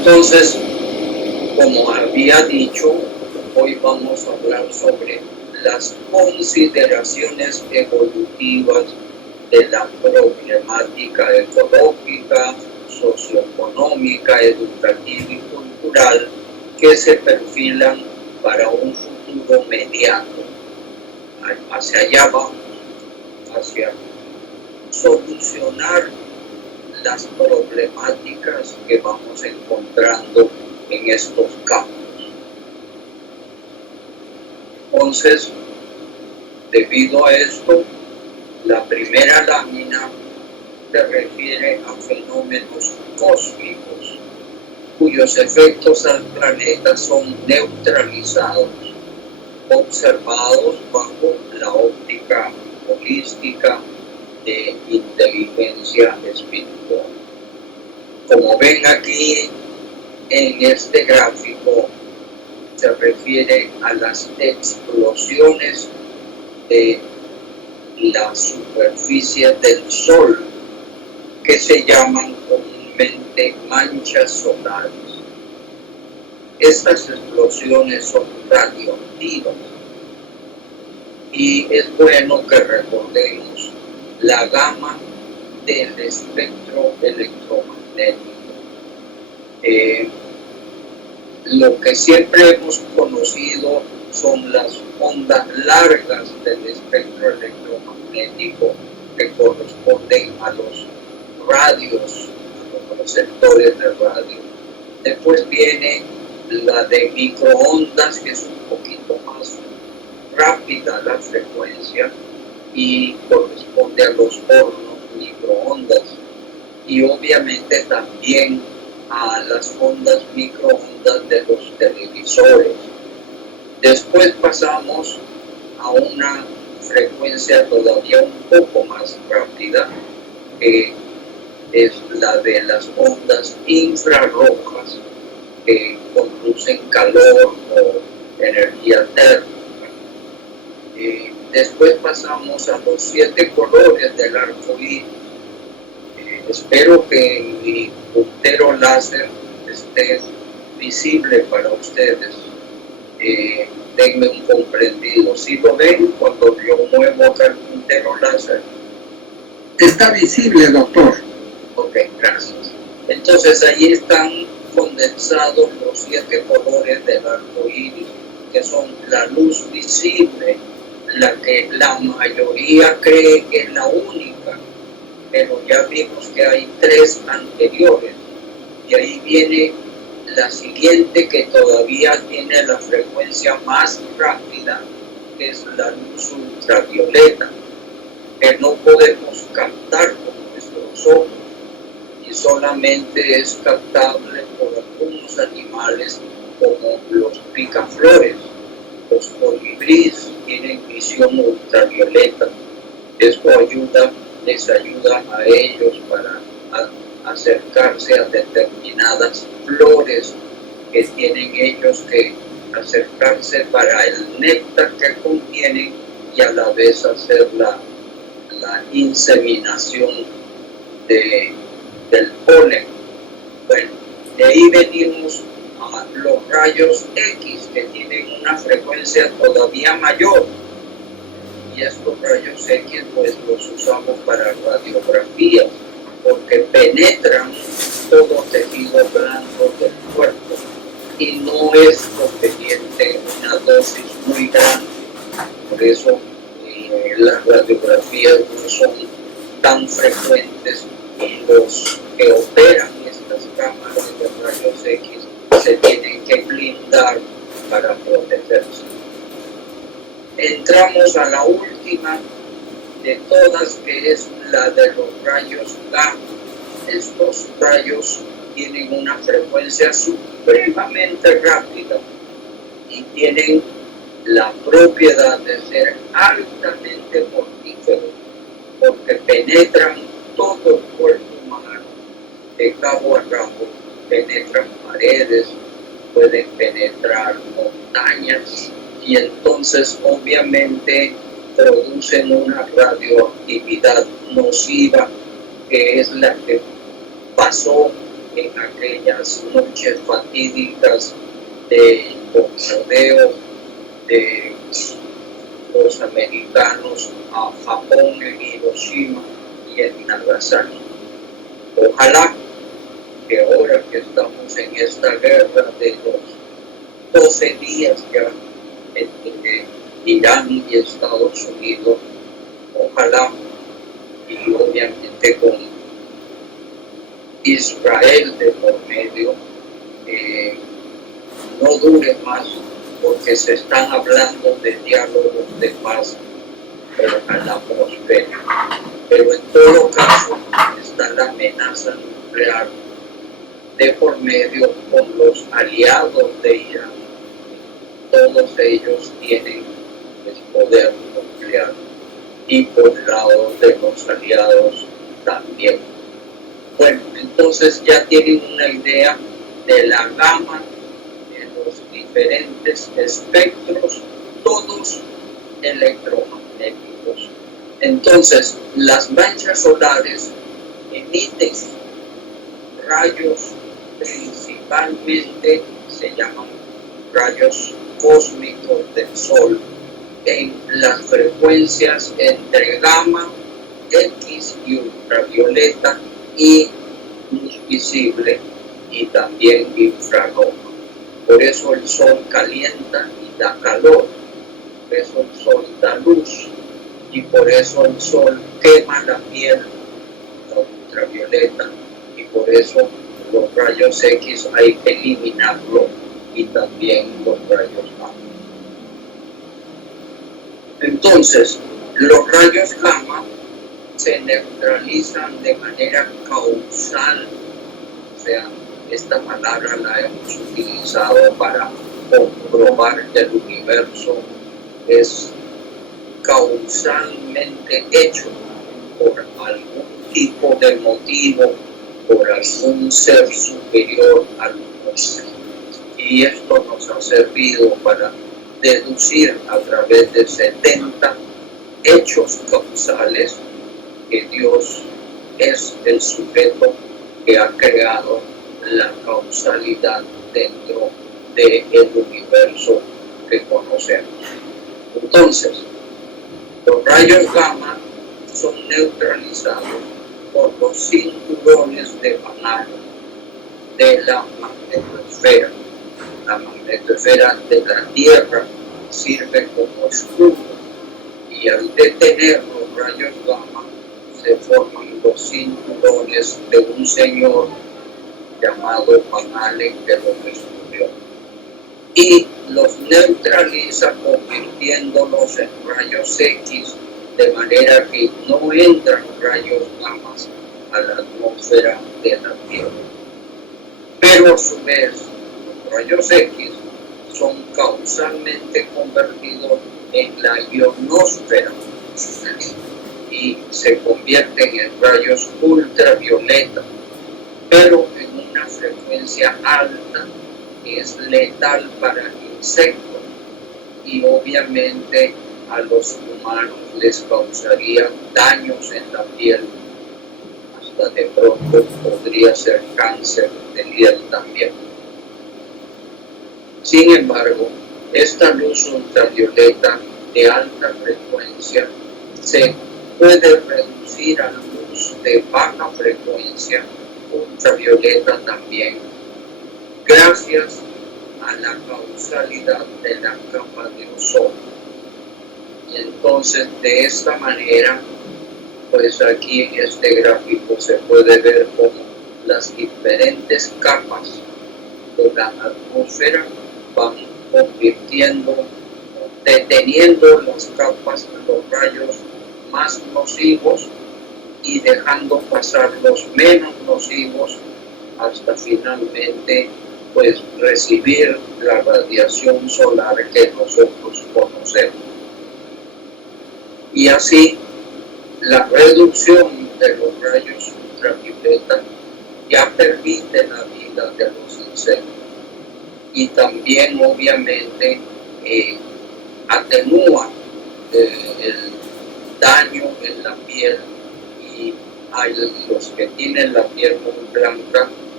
Entonces, como había dicho, hoy vamos a hablar sobre las consideraciones evolutivas de la problemática ecológica, socioeconómica, educativa y cultural que se perfilan para un futuro mediano. Hacia allá vamos, hacia solucionar las problemáticas que vamos encontrando en estos campos. Entonces, debido a esto, la primera lámina se refiere a fenómenos cósmicos cuyos efectos al planeta son neutralizados, observados bajo la óptica holística de inteligencia espiritual. Como ven aquí en este gráfico, se refiere a las explosiones de la superficie del Sol, que se llaman comúnmente manchas solares. Estas explosiones son radioactivas y es bueno que recordemos la gama del espectro electromagnético. Lo que siempre hemos conocido son las ondas largas del espectro electromagnético que corresponden a los radios, a los receptores de radio. Después viene la de microondas, que es un poquito más rápida la frecuencia y corresponde a los hornos microondas, y obviamente también a las ondas microondas de los televisores. Después pasamos a una frecuencia todavía un poco más rápida, que es la de las ondas infrarrojas que conducen calor o energía térmica. Después pasamos a los 7 colores del arco iris. Espero que mi puntero láser esté visible para ustedes. Denme un comprendido. ¿Sí lo ven cuando yo muevo acá el puntero láser? Está visible, doctor. Ok, gracias. Entonces ahí están condensados los 7 colores del arco iris, que son la luz visible, la que la mayoría cree que es la única, pero ya vimos que hay 3 anteriores, y ahí viene la siguiente, que todavía tiene la frecuencia más rápida, que es la luz ultravioleta, que no podemos captar con nuestros ojos y solamente es captable por algunos animales como los picaflores. Los colibríes tienen visión ultravioleta. Esto les ayuda a ellos para acercarse a determinadas flores que tienen ellos que acercarse para el néctar que contienen y a la vez hacer la inseminación del polen. Bueno, de ahí venimos a los rayos X, que tienen una frecuencia todavía mayor, y estos rayos X pues los usamos para radiografía, porque penetran todo tejido blando del cuerpo y no es conveniente una dosis muy grande. Por eso las radiografías no son tan frecuentes, y los que operan estas cámaras de rayos X se tienen que blindar para protegerse. Entramos a la última de todas, que es la de los rayos gamma. Estos rayos tienen una frecuencia supremamente rápida y tienen la propiedad de ser altamente mortíferos, porque penetran todo el cuerpo humano de cabo a rabo. Penetran paredes, pueden penetrar montañas, y entonces obviamente producen una radioactividad nociva, que es la que pasó en aquellas noches fatídicas del bombardeo de los americanos a Japón en Hiroshima y en Nagasaki. Ojalá que ahora que estamos en esta guerra de los 12 días ya entre Irán y Estados Unidos, ojalá, y obviamente con Israel de por medio, no dure más, porque se están hablando de diálogos de paz, pero ojalá prospere. Pero en todo caso está la amenaza nuclear de por medio con los aliados de Irán. Todos ellos tienen el poder nuclear y por el lado de los aliados también. Bueno, entonces ya tienen una idea de la gama de los diferentes espectros, todos electromagnéticos. Entonces, las manchas solares emiten rayos, principalmente se llaman rayos cósmicos del Sol, en las frecuencias entre gamma, X y ultravioleta y luz visible y también infrarroja. Por eso el Sol calienta y da calor, por eso el Sol da luz y por eso el Sol quema la piel, la ultravioleta, y por eso los rayos X hay que eliminarlo y también los rayos gamma. Entonces, los rayos gamma se neutralizan de manera causal, o sea, esta palabra la hemos utilizado para comprobar que el universo es causalmente hecho por algún tipo de motivo, por algún ser superior al universo. Y esto nos ha servido para deducir a través de 70 hechos causales que Dios es el sujeto que ha creado la causalidad dentro del universo que conocemos. Entonces, los rayos gamma son neutralizados por los cinturones de Van Allen de la magnetosfera. La magnetosfera de la Tierra sirve como escudo y al detener los rayos gamma se forman los cinturones de un señor llamado Van Allen que los descubrió y los neutraliza convirtiéndolos en rayos X, de manera que no entran rayos gamma a la atmósfera de la Tierra. Pero a su vez, los rayos X son causalmente convertidos en la ionosfera y se convierten en rayos ultravioleta, pero en una frecuencia alta, que es letal para el insecto y obviamente a los humanos les causaría daños en la piel, hasta de pronto podría ser cáncer de piel también. Sin embargo, esta luz ultravioleta de alta frecuencia se puede reducir a la luz de baja frecuencia ultravioleta también, gracias a la causalidad de la capa de ozono. Y entonces, de esta manera, pues aquí en este gráfico se puede ver cómo las diferentes capas de la atmósfera van convirtiendo, deteniendo las capas, los rayos más nocivos y dejando pasar los menos nocivos hasta finalmente pues recibir la radiación solar que nosotros conocemos. Y así la reducción de los rayos ultravioleta ya permite la vida de los insectos y también obviamente atenúa el daño en la piel, y a los que tienen la piel muy blanca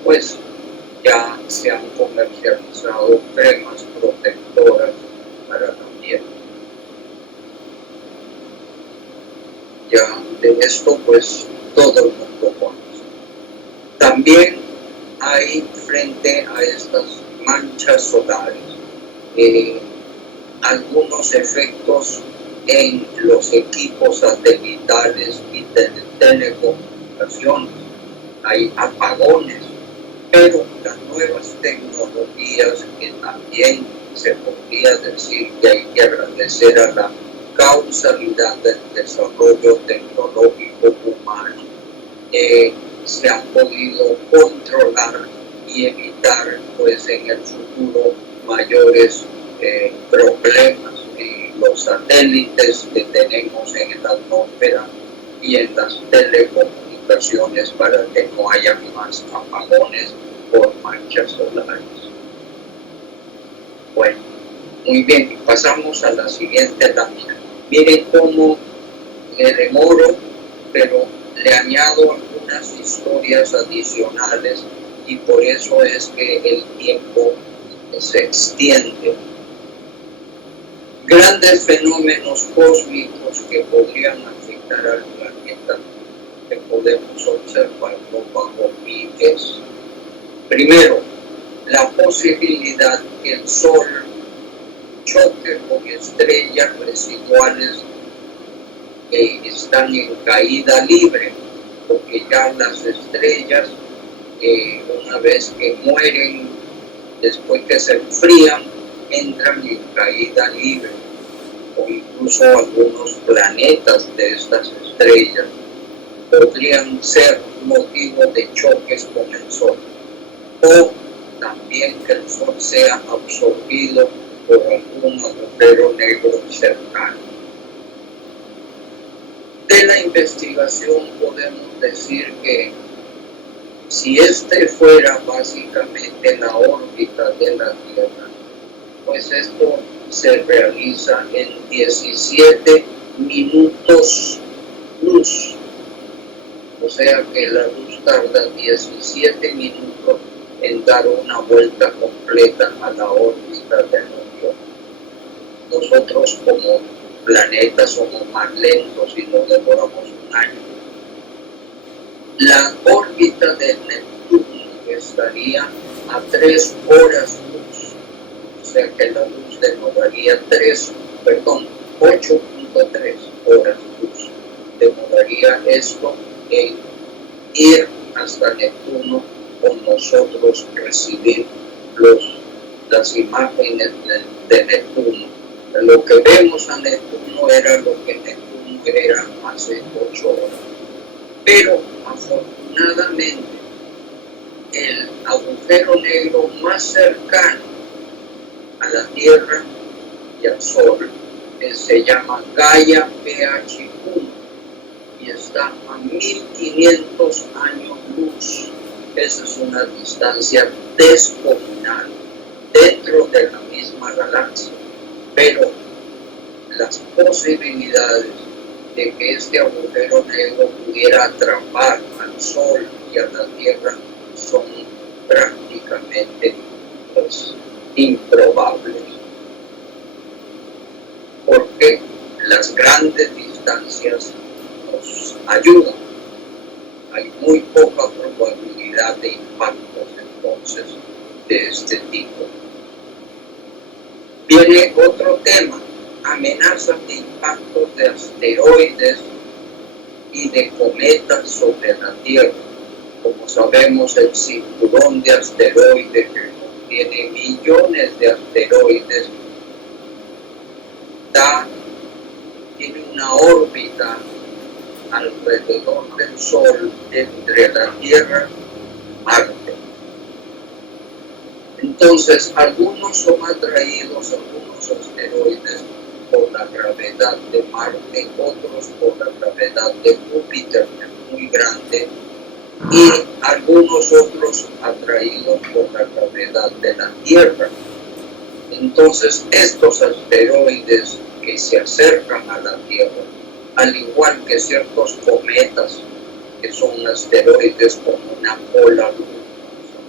pues ya se han comercializado cremas protectoras para la piel. Ya de esto pues todo el mundo conoce. También hay, frente a estas manchas solares, algunos efectos en los equipos satelitales y telecomunicaciones. Hay apagones, pero las nuevas tecnologías, que también se podría decir que hay que agradecer a la causalidad del desarrollo tecnológico humano, se han podido controlar y evitar pues en el futuro mayores problemas en los satélites que tenemos en la atmósfera y en las telecomunicaciones, para que no haya más apagones por manchas solares. Bueno, muy bien, pasamos a la siguiente lámina. Miren cómo le demoro, pero le añado algunas historias adicionales, y por eso es que el tiempo se extiende. Grandes fenómenos cósmicos que podrían afectar al planeta, que podemos observarlo bajo piques. Primero, la posibilidad que el Sol choque con estrellas residuales que están en caída libre, porque ya las estrellas, una vez que mueren, después que se enfrían, entran en caída libre, o incluso algunos planetas de estas estrellas podrían ser motivo de choques con el Sol, o también que el Sol sea absorbido por algún agujero negro cercano. De la investigación podemos decir que si este fuera básicamente la órbita de la Tierra, pues esto se realiza en 17 minutos luz. O sea que la luz tarda 17 minutos en dar una vuelta completa a la órbita del Sol. Nosotros como planeta somos más lentos y nos demoramos un año. La órbita de Neptuno estaría a 3 horas luz. O sea que la luz demoraría 8.3 horas luz. Demoraría esto en ir hasta Neptuno, con nosotros recibir las imágenes de Neptuno. Lo que vemos a Neptuno era lo que Neptuno era hace 8 horas. Pero afortunadamente el agujero negro más cercano a la Tierra y al Sol, que se llama Gaia PH1, y está a 1500 años luz. Esa es una distancia descomunal dentro de la misma galaxia, pero las posibilidades de que este agujero negro pudiera atrapar al Sol y a la Tierra son prácticamente pues, improbables, porque las grandes distancias nos ayudan. Hay muy poca probabilidad de impactos entonces de este tipo. Viene otro tema: amenazas de impactos de asteroides y de cometas sobre la Tierra. Como sabemos, el cinturón de asteroides, que contiene millones de asteroides, tiene una órbita alrededor del Sol, entre la Tierra y Marte. Entonces, algunos son atraídos, algunos asteroides, por la gravedad de Marte, otros por la gravedad de Júpiter, que es muy grande, y algunos otros atraídos por la gravedad de la Tierra. Entonces, estos asteroides que se acercan a la Tierra, al igual que ciertos cometas, que son asteroides con una cola luminosa,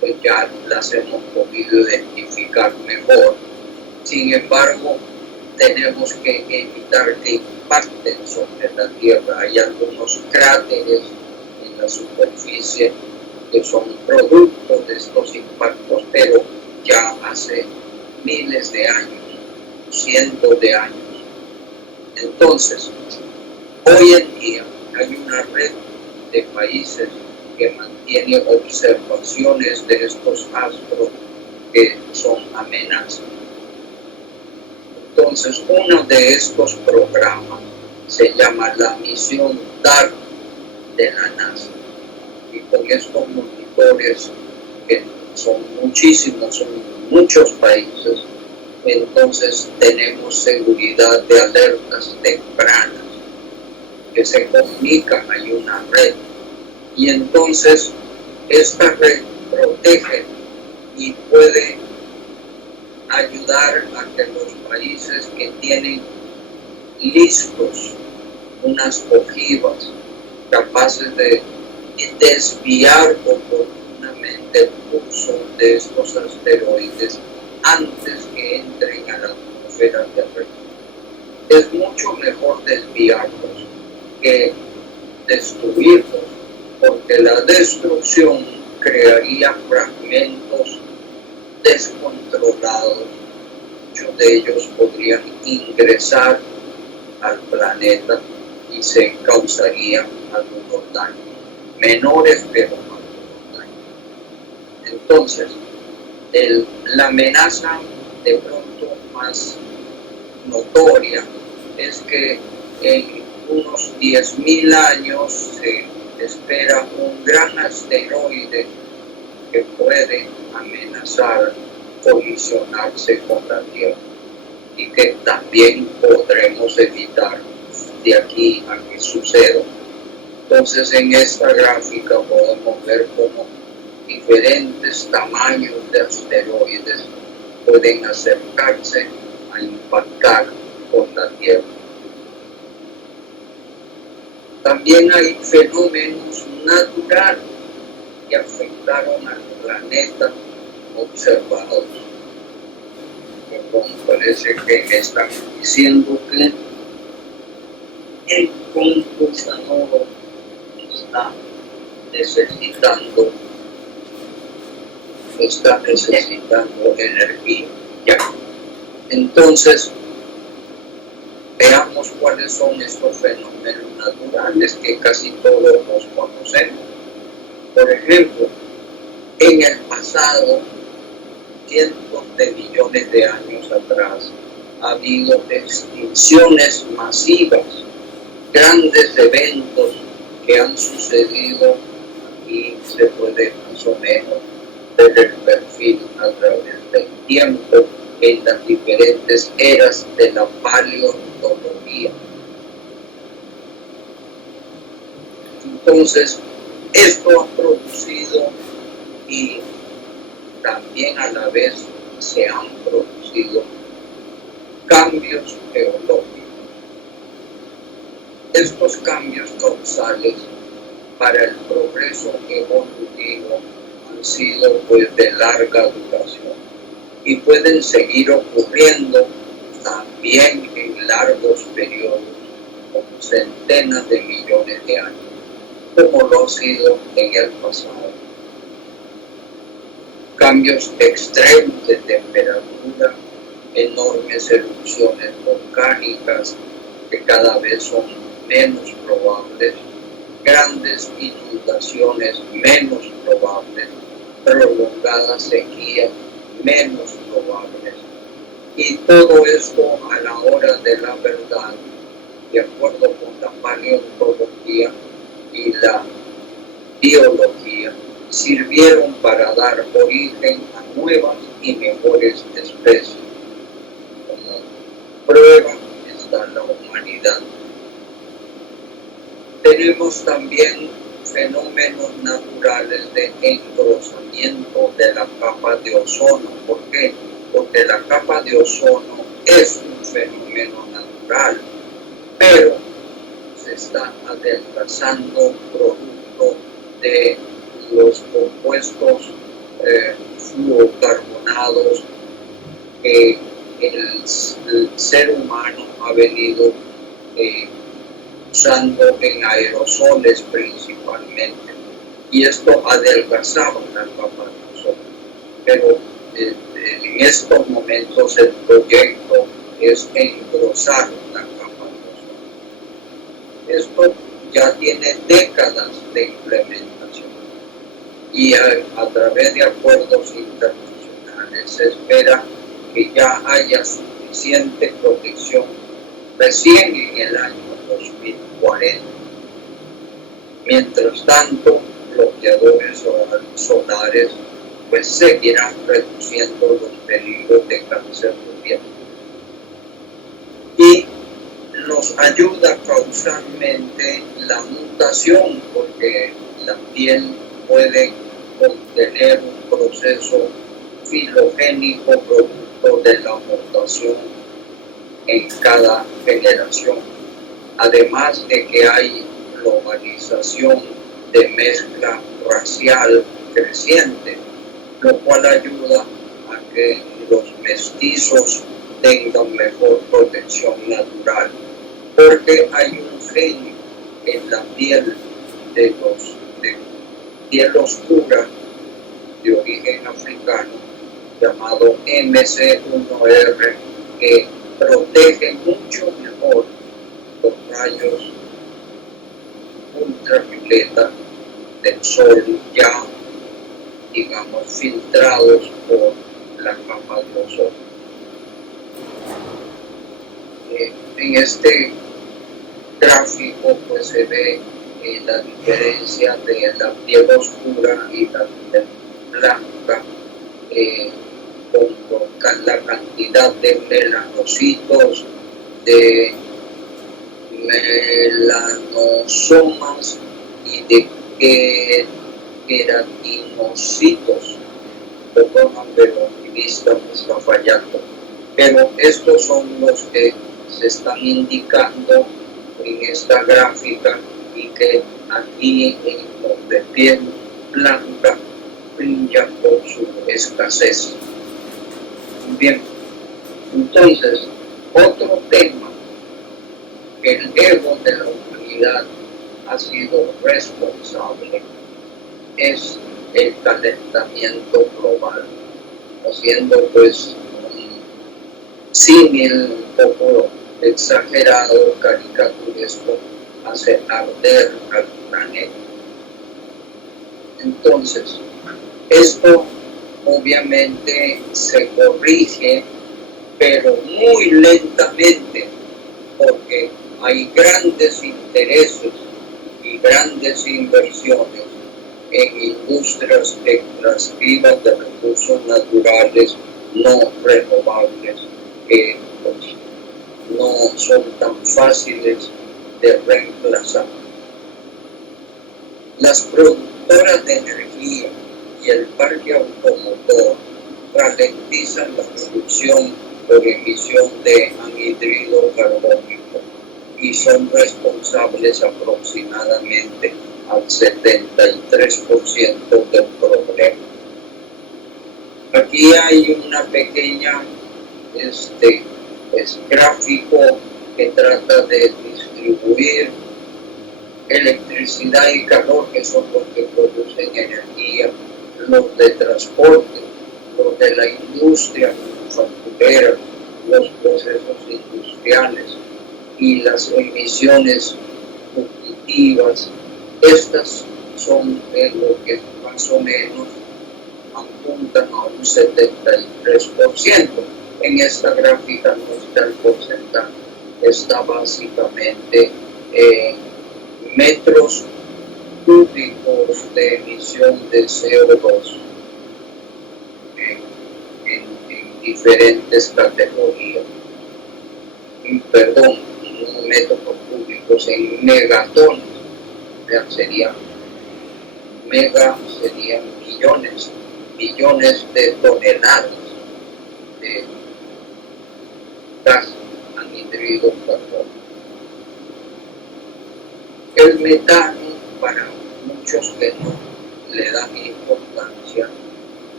pues ya las hemos podido identificar mejor. Sin embargo, tenemos que evitar que impacten sobre la Tierra. Hay algunos cráteres en la superficie que son producto de estos impactos, pero ya hace miles de años, cientos de años. Entonces, hoy en día hay una red de países que mantiene observaciones de estos astros que son amenazas. Entonces, uno de estos programas se llama la misión DART de la NASA. Y con estos monitores, que son muchísimos, son muchos países, entonces tenemos seguridad de alertas tempranas que se comunican, hay una red. Y entonces esta red protege y puede ayudar a que los países que tienen listos unas ojivas capaces de desviar oportunamente el curso de estos asteroides antes que entren a la atmósfera terrestre. Es mucho mejor desviarlos que destruirlos, porque la destrucción crearía fragmentos descontrolados. Muchos de ellos podrían ingresar al planeta y se causarían algunos daños, menores pero algunos daños. Entonces, la amenaza de pronto más notoria es que en unos 10.000 años se espera un gran asteroide que puede amenazar colisionarse con la Tierra y que también podremos evitar de aquí a que suceda. Entonces, en esta gráfica podemos ver cómo diferentes tamaños de asteroides pueden acercarse a impactar con la Tierra. También hay fenómenos naturales que afectaron al planeta observados. Como parece que me están diciendo que el computador está necesitando energía. Ya. Entonces, veamos cuáles son estos fenómenos naturales que casi todos los conocemos. Por ejemplo, en el pasado, cientos de millones de años atrás, ha habido extinciones masivas, grandes eventos que han sucedido. Aquí se puede más o menos ver el perfil a través del tiempo en las diferentes eras de la paleontología. Entonces, esto ha producido y también a la vez se han producido cambios geológicos. Estos cambios causales para el progreso evolutivo han sido pues de larga duración y pueden seguir ocurriendo también en largos periodos, como centenas de millones de años, como lo ha sido en el pasado. Cambios extremos de temperatura, enormes erupciones volcánicas que cada vez son menos probables, grandes inundaciones menos probables, prolongadas sequías menos probables. Y todo esto a la hora de la verdad, de acuerdo con la paleontología y la biología, sirvieron para dar origen a nuevas y mejores especies. Como prueba está la humanidad. Tenemos también fenómenos naturales de engrosamiento de la capa de ozono. ¿Por qué? Porque la capa de ozono es un fenómeno natural, pero se está adelgazando producto de los compuestos fluorocarbonados que el ser humano ha venido usando en aerosoles principalmente, y esto adelgazaba la capa de ozono. Pero en estos momentos el proyecto es engrosar la capa de ozono. Esto ya tiene décadas de implementación y a través de acuerdos internacionales se espera que ya haya suficiente protección recién en el año 2040. Mientras tanto, bloqueadores solares pues seguirán reduciendo los peligros de cáncer de piel. Y nos ayuda causalmente la mutación, porque la piel puede contener un proceso filogénico producto de la mutación en cada generación. Además de que hay globalización de mezcla racial creciente, lo cual ayuda a que los mestizos tengan mejor protección natural, porque hay un gen en la piel de piel oscura de origen africano llamado MC1R, que protege mucho mejor los rayos ultravioleta del sol ya, digamos, filtrados por la capa de ozono. En este gráfico pues se ve la diferencia de la piel oscura y la piel blanca, con la cantidad de melanocitos, de melanosomas y de queratinocitos. Perdón, pero mi vista me está fallando. Pero estos son los que se están indicando en esta gráfica y que aquí en los de piel blanca brillan por su escasez. Bien, entonces, otro tema, el ego de la humanidad ha sido responsable, es el calentamiento global, haciendo pues un símil un poco exagerado, caricaturesco, hace arder al planeta. Entonces, esto obviamente se corrige, pero muy lentamente, porque hay grandes intereses y grandes inversiones en industrias extractivas de recursos naturales no renovables que pues, no son tan fáciles de reemplazar. Las productoras de energía y el parque automotor ralentizan la producción por emisión de anhídrido carbónico y son responsables aproximadamente al 73% del problema. Aquí hay una pequeña gráfico que trata de distribuir electricidad y calor, que son los que producen energía, los de transporte, los de la industria manufacturera, los procesos industriales y las emisiones fugitivas. Estas son lo que más o menos apuntan a un 73%. En esta gráfica no está el porcentaje, está básicamente metros cúbicos de emisión de CO2 en diferentes categorías. Perdón, no metros cúbicos, en megatones. Serían millones de toneladas de gas anhídrido carbónico. El metano, para muchos que no le dan importancia,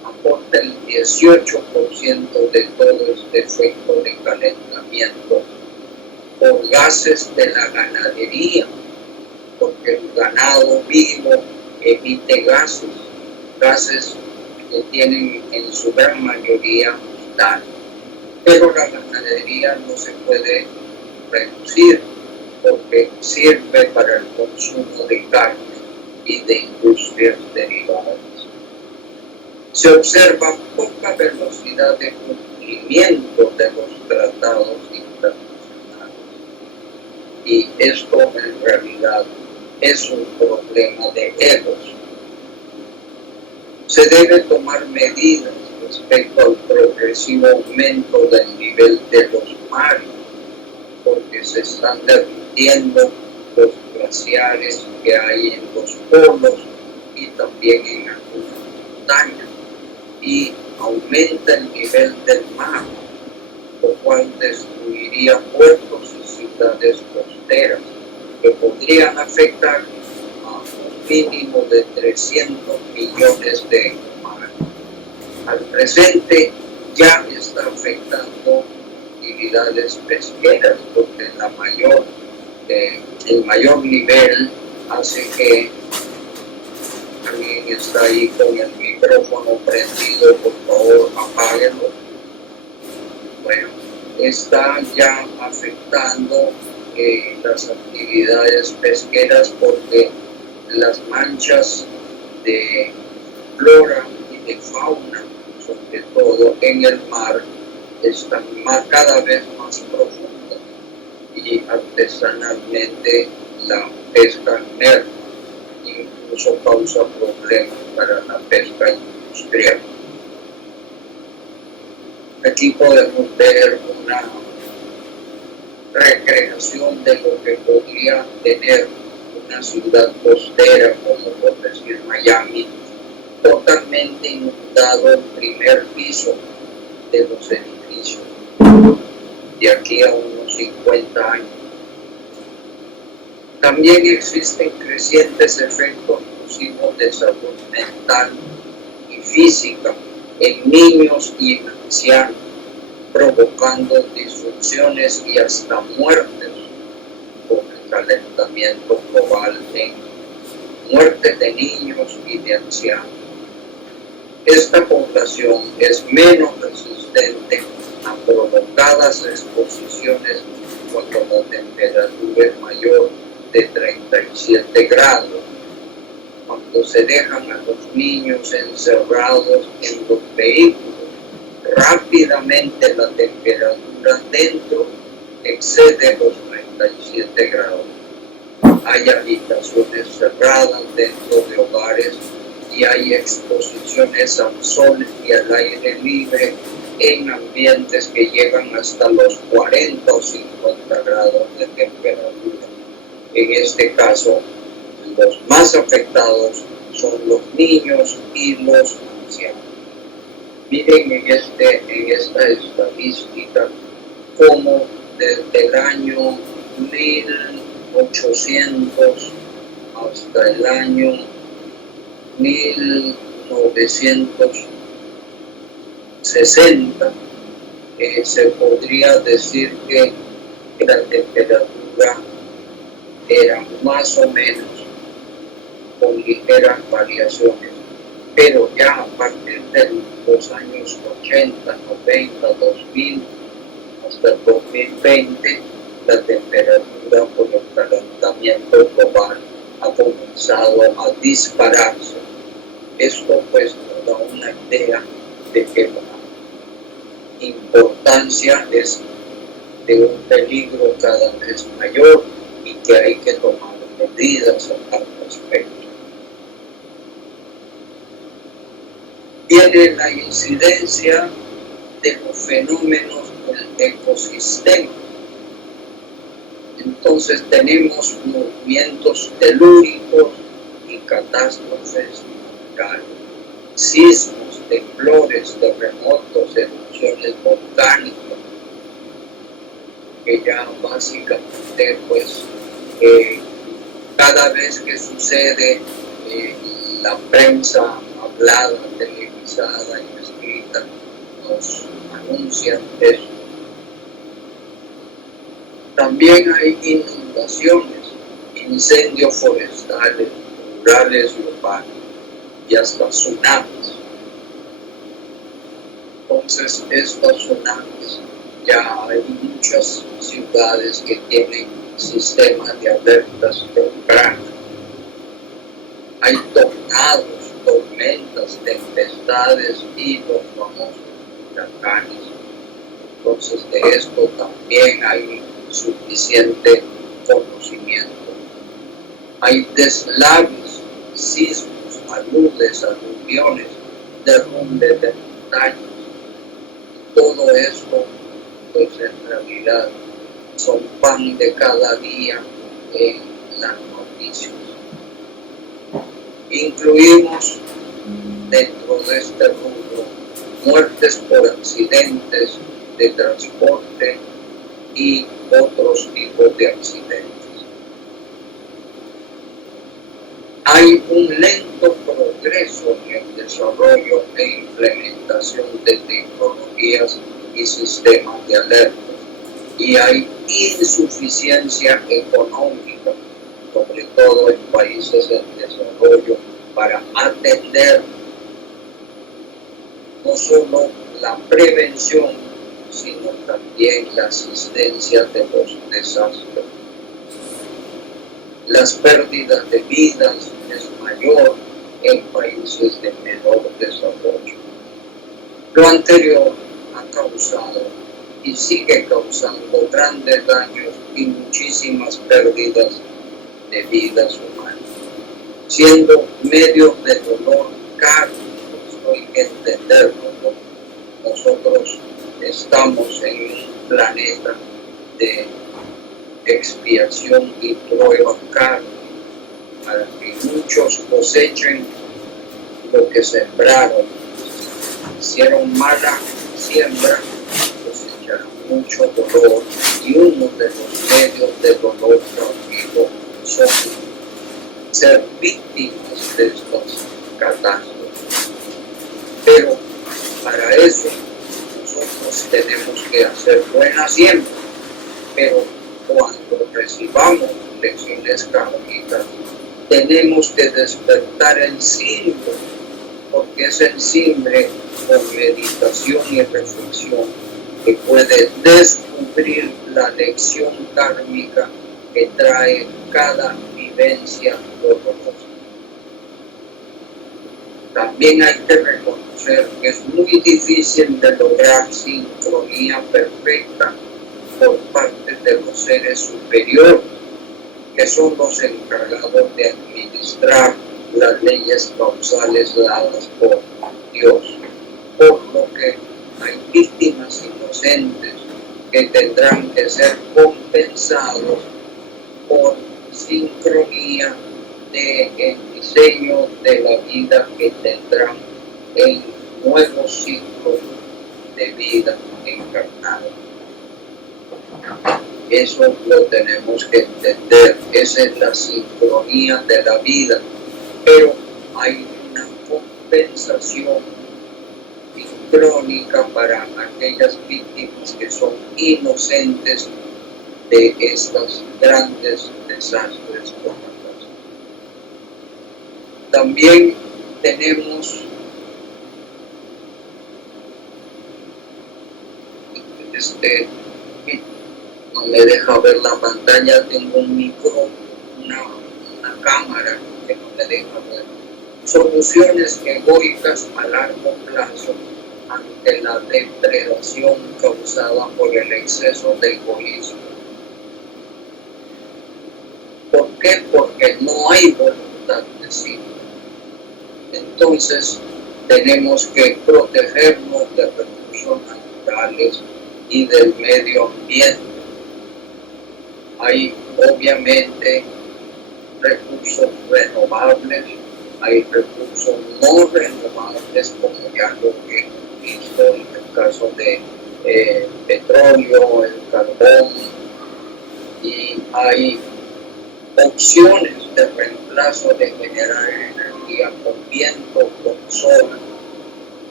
aporta el 18% de todo este efecto de calentamiento por gases de la ganadería, porque el ganado vivo emite gases que tienen en su gran mayoría metano, pero la ganadería no se puede reducir porque sirve para el consumo de carne y de industrias derivadas. Se observa poca velocidad de cumplimiento de los tratados internacionales y esto en realidad es un problema de egos. Se debe tomar medidas respecto al progresivo aumento del nivel de los mares, porque se están derritiendo los glaciares que hay en los polos y también en algunas montañas, y aumenta el nivel del mar, lo cual destruiría puertos y ciudades costeras que podrían afectar a un mínimo de 300 millones de humanos. Al presente ya está afectando actividades pesqueras porque el mayor nivel hace que alguien está ahí con el micrófono prendido, por favor apáguenlo. Bueno, está ya afectando las actividades pesqueras porque las manchas de flora y de fauna, sobre todo en el mar, están cada vez más profundas y artesanalmente la pesca merma, incluso causa problemas para la pesca industrial. Aquí podemos ver una recreación de lo que podría tener una ciudad costera, como por decir Miami, totalmente inundado el primer piso de los edificios de aquí a unos 50 años. También existen crecientes efectos nocivos de salud mental y física en niños y en ancianos, provocando disfunciones y hasta muertes por el calentamiento global en muertes de niños y de ancianos. Esta población es menos resistente a prolongadas exposiciones cuando la temperatura es mayor de 37 grados. Cuando se dejan a los niños encerrados en los vehículos, rápidamente la temperatura dentro excede los 37 grados. Hay habitaciones cerradas dentro de hogares y hay exposiciones al sol y al aire libre en ambientes que llegan hasta los 40 o 50 grados de temperatura. En este caso, los más afectados son los niños y los ancianos. Miren en esta estadística cómo desde el año 1800 hasta el año 1960 se podría decir que la temperatura era más o menos con ligeras variaciones, pero ya a partir de los años 80, 90, 2000 hasta el 2020 la temperatura por el calentamiento global ha comenzado a dispararse. Esto pues nos da una idea de que la importancia es de un peligro cada vez mayor y que hay que tomar medidas al respecto. Viene la incidencia de los fenómenos del ecosistema. Entonces tenemos movimientos telúricos y catástrofes naturales, sismos, temblores, terremotos, erupciones volcánicas, que ya básicamente pues cada vez que sucede la prensa hablada, televisiva, organizada y escrita nos anuncian eso. También hay inundaciones, incendios forestales, rurales y urbanos, y hasta tsunamis. Entonces, estos tsunamis, ya hay muchas ciudades que tienen sistemas de alertas tempranas. Hay tornados, tormentas, tempestades y los famosos huracanes. Entonces, de esto también hay suficiente conocimiento. Hay deslaves, sismos, aludes, aluviones, derrumbes de montañas. Todo esto, pues en realidad, son pan de cada día en las noticias. Incluimos dentro de este rubro muertes por accidentes de transporte y otros tipos de accidentes. Hay un lento progreso en el desarrollo e implementación de tecnologías y sistemas de alerta, y hay insuficiencia económica, sobre todo en países en desarrollo, para atender no solo la prevención, sino también la asistencia de los desastres. Las pérdidas de vidas es mayor en países de menor desarrollo. Lo anterior ha causado y sigue causando grandes daños y muchísimas pérdidas de vidas humanas, siendo medios de dolor caros. Hay que entenderlo, ¿no? Nosotros estamos en un planeta de expiación y prueba cara para que muchos cosechen lo que sembraron. Hicieron mala siembra, cosecharán mucho dolor, y uno de los medios de dolor cautivo son ser víctimas de estas catástrofes. Pero para eso nosotros tenemos que hacer buena siembra, pero cuando recibamos lecciones kármicas, tenemos que despertar el símbolo, porque es el símbolo con meditación y reflexión que puede descubrir la lección kármica que trae cada vivencia dolorosa. También hay que reconocer que es muy difícil de lograr sincronía perfecta por parte de los seres superiores, que son los encargados de administrar las leyes causales dadas por Dios, por lo que hay víctimas inocentes que tendrán que ser compensados por sincronía del diseño de la vida que tendrán en nuevos ciclos de vida encarnada. Eso lo tenemos que entender, esa es la sincronía de la vida, pero hay una compensación sincrónica para aquellas víctimas que son inocentes de estos grandes desastres por la cosa. También tenemos no me deja ver la pantalla, tengo un micro, una cámara que no me deja ver. Soluciones egoicas a largo plazo ante la depredación causada por el exceso de egoísmo. ¿Por qué? Porque no hay voluntad de sí. Entonces tenemos que protegernos de recursos naturales y del medio ambiente. Hay obviamente recursos renovables, hay recursos no renovables, como ya lo que hemos visto en el caso de petróleo, el carbón, y hay opciones de reemplazo de generar energía con viento, con sol,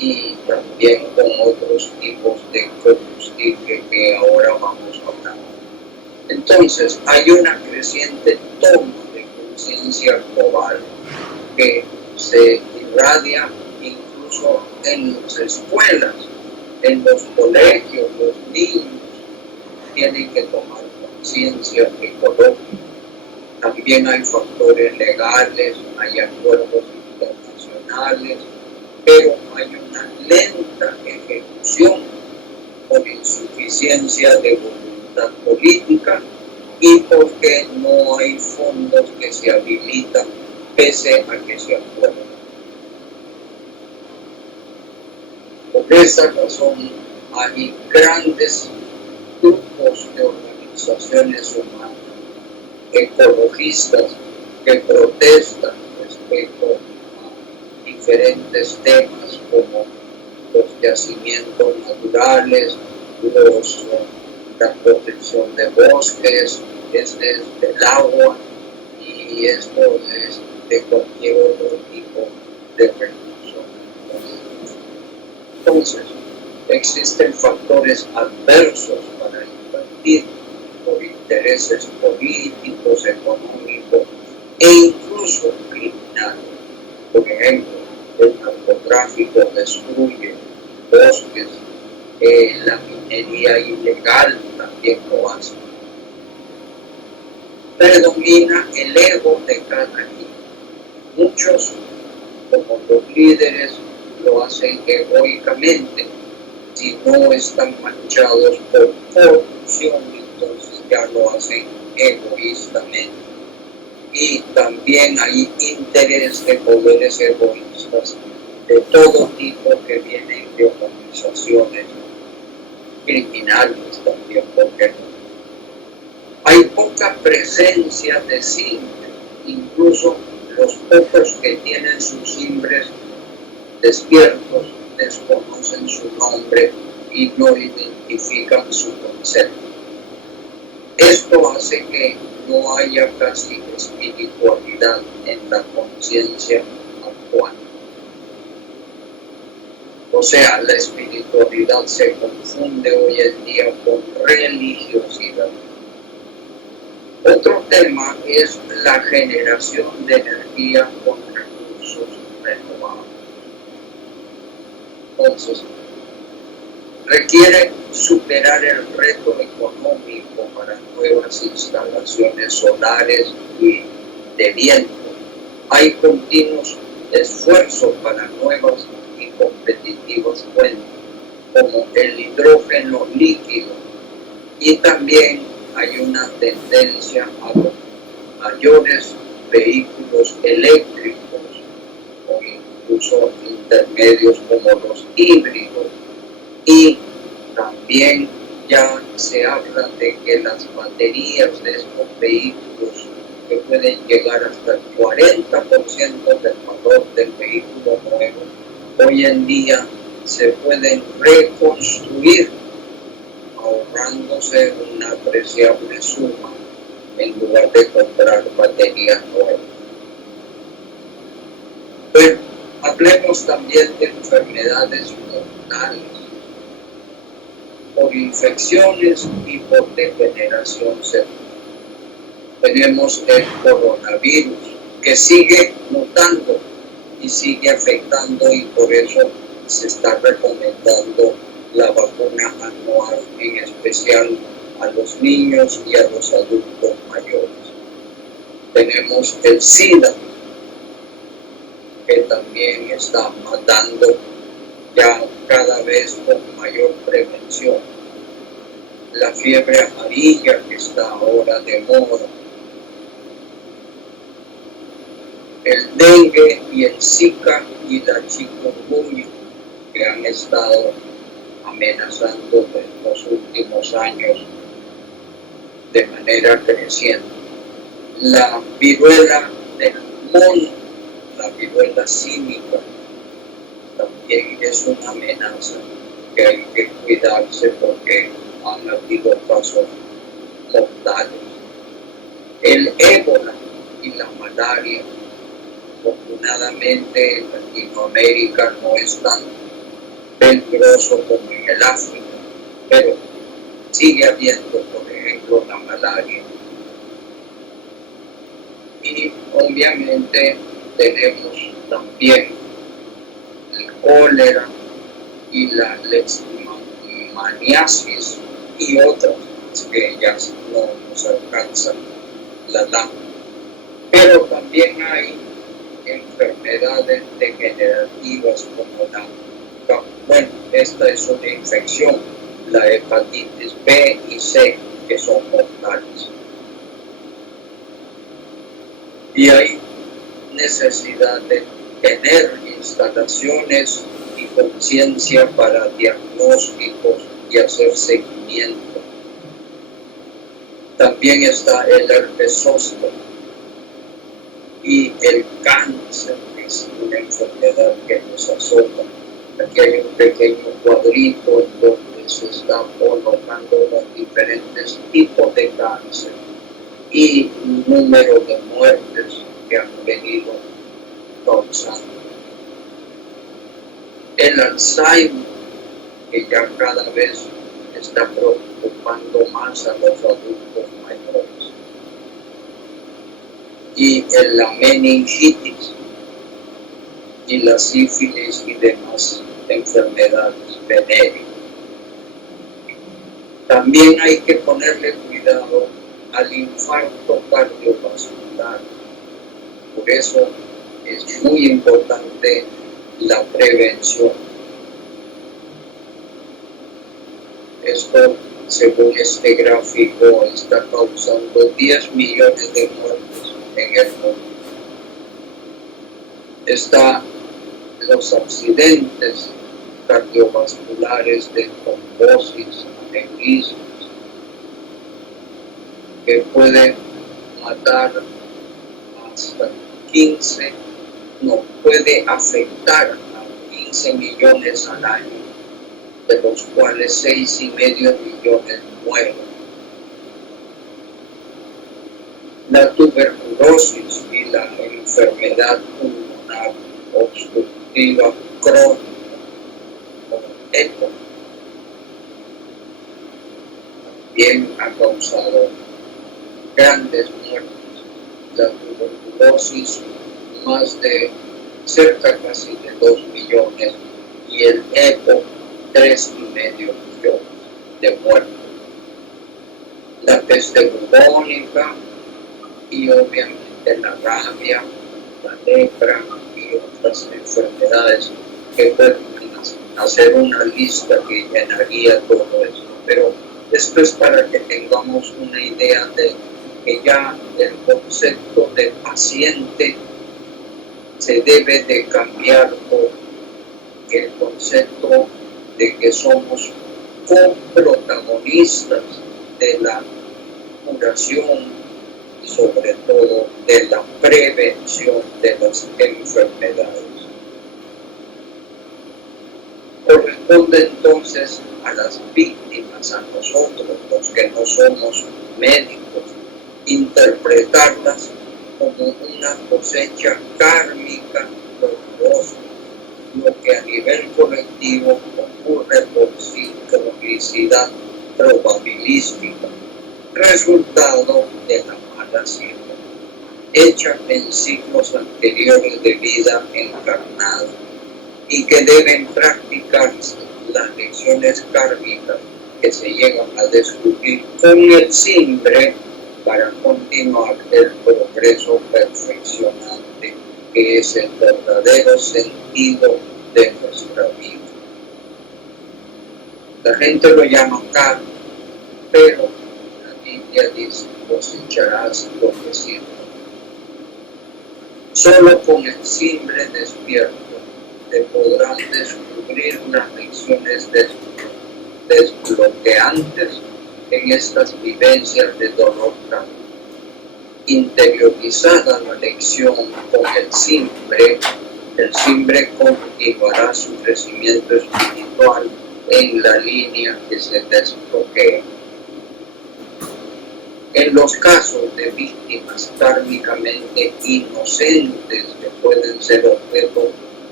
y también con otros tipos de combustible que ahora vamos a hablar. Entonces, hay una creciente toma de conciencia global que se irradia incluso en las escuelas, en los colegios. Los niños tienen que tomar conciencia ecológica. También hay factores legales, hay acuerdos internacionales, pero hay una lenta ejecución por insuficiencia de voluntad política y porque no hay fondos que se habilitan pese a que se acuerdan. Por esa razón hay grandes grupos de organizaciones humanas, ecologistas, que protestan respecto a diferentes temas como los yacimientos naturales, la protección de bosques, del agua, y esto es de cualquier otro tipo de recursos. Entonces, existen factores adversos para invertir por intereses políticos, económicos e incluso criminales. Por ejemplo, el narcotráfico destruye bosques, la minería ilegal también lo hace. Predomina el ego de cada quien. Muchos, como los líderes, lo hacen egoicamente. Si no están manchados por corrupción, entonces ya lo hacen egoístamente. Y también hay interés de poderes egoístas de todo tipo que vienen de organizaciones criminales también, porque no. Hay poca presencia de cine, incluso los pocos que tienen sus cimbres despiertos desconocen su nombre y no identifican su concepto. Esto hace que no haya casi espiritualidad en la conciencia actual. O sea, la espiritualidad se confunde hoy en día con religiosidad. Otro tema es la generación de energía con recursos renovables. Entonces, requiere superar el reto económico para nuevas instalaciones solares y de viento. Hay continuos esfuerzos para nuevas y competitivas fuentes, como el hidrógeno líquido, y también hay una tendencia a los mayores vehículos eléctricos o incluso intermedios como los híbridos, y también ya se habla de que las baterías de estos vehículos, que pueden llegar hasta el 40% del valor del vehículo nuevo, hoy en día se pueden reconstruir ahorrándose una apreciable suma en lugar de comprar baterías nuevas. Bueno, hablemos también de enfermedades mortales por infecciones y por degeneración celular. Tenemos el coronavirus, que sigue mutando y sigue afectando, y por eso se está recomendando la vacuna anual, en especial a los niños y a los adultos mayores. Tenemos el SIDA, que también está matando ya cada vez con mayor prevención. La fiebre amarilla, que está ahora de moda. El dengue y el Zika y la chikungunya, que han estado amenazando en los últimos años de manera creciente. La viruela del mono, la viruela símica, también es una amenaza que hay que cuidarse porque han habido casos mortales. El ébola y la malaria, afortunadamente en Latinoamérica no están peligroso como en el África, pero sigue habiendo, por ejemplo, la malaria. Y obviamente tenemos también el cólera y la leishmaniasis y otras que ya no nos alcanzan la lámpara. Pero también hay enfermedades degenerativas como esta es una infección, la hepatitis B y C, que son mortales. Y hay necesidad de tener instalaciones y conciencia para diagnósticos y hacer seguimiento. También está el herpes zóster y el cáncer, que es una enfermedad que nos azota. Aquí hay un pequeño cuadrito en donde se están colocando los diferentes tipos de cáncer y número de muertes que han venido causando. El Alzheimer, que ya cada vez está preocupando más a los adultos mayores. Y la meningitis y la sífilis y demás enfermedades venéreas. También hay que ponerle cuidado al infarto cardiovascular. Por eso es muy importante la prevención. Esto, según este gráfico, está causando 10 millones de muertes en el mundo. Están los accidentes cardiovasculares de trombosis, aneurismas, que pueden matar hasta puede afectar a 15 millones al año, de los cuales 6,5 millones mueren. La tuberculosis y la enfermedad pulmonar obstructiva crónica, o EPO, también ha causado grandes muertes. La tuberculosis, más de cerca casi de 2 millones, y el EPO, 3,5 millones de muertes. La peste bubónica y obviamente la rabia, la lepra y otras enfermedades que pueden hacer una lista que llenaría todo esto. Pero esto es para que tengamos una idea de que ya el concepto de paciente se debe de cambiar por el concepto de que somos coprotagonistas de la curación y sobre todo de la prevención de las enfermedades. Corresponde entonces a las víctimas, a nosotros, los que no somos médicos, interpretarlas como una cosecha kármica dolorosa, lo que a nivel colectivo ocurre por sincronicidad probabilística, resultado de la mala siembra, hecha en ciclos anteriores de vida encarnada, y que deben practicarse las lecciones kármicas que se llegan a descubrir con el simbre para continuar el progreso perfeccionante que es el verdadero sentido de nuestra vida. La gente lo llama karma, pero la Biblia dice: cosecharás lo que siembras. Solo con el simbre despierto te podrán descubrir las lecciones desbloqueantes en estas vivencias de dolor kármico. Interiorizada la lección con el simbre continuará su crecimiento espiritual en la línea que se desbloquea. En los casos de víctimas kármicamente inocentes que pueden ser objeto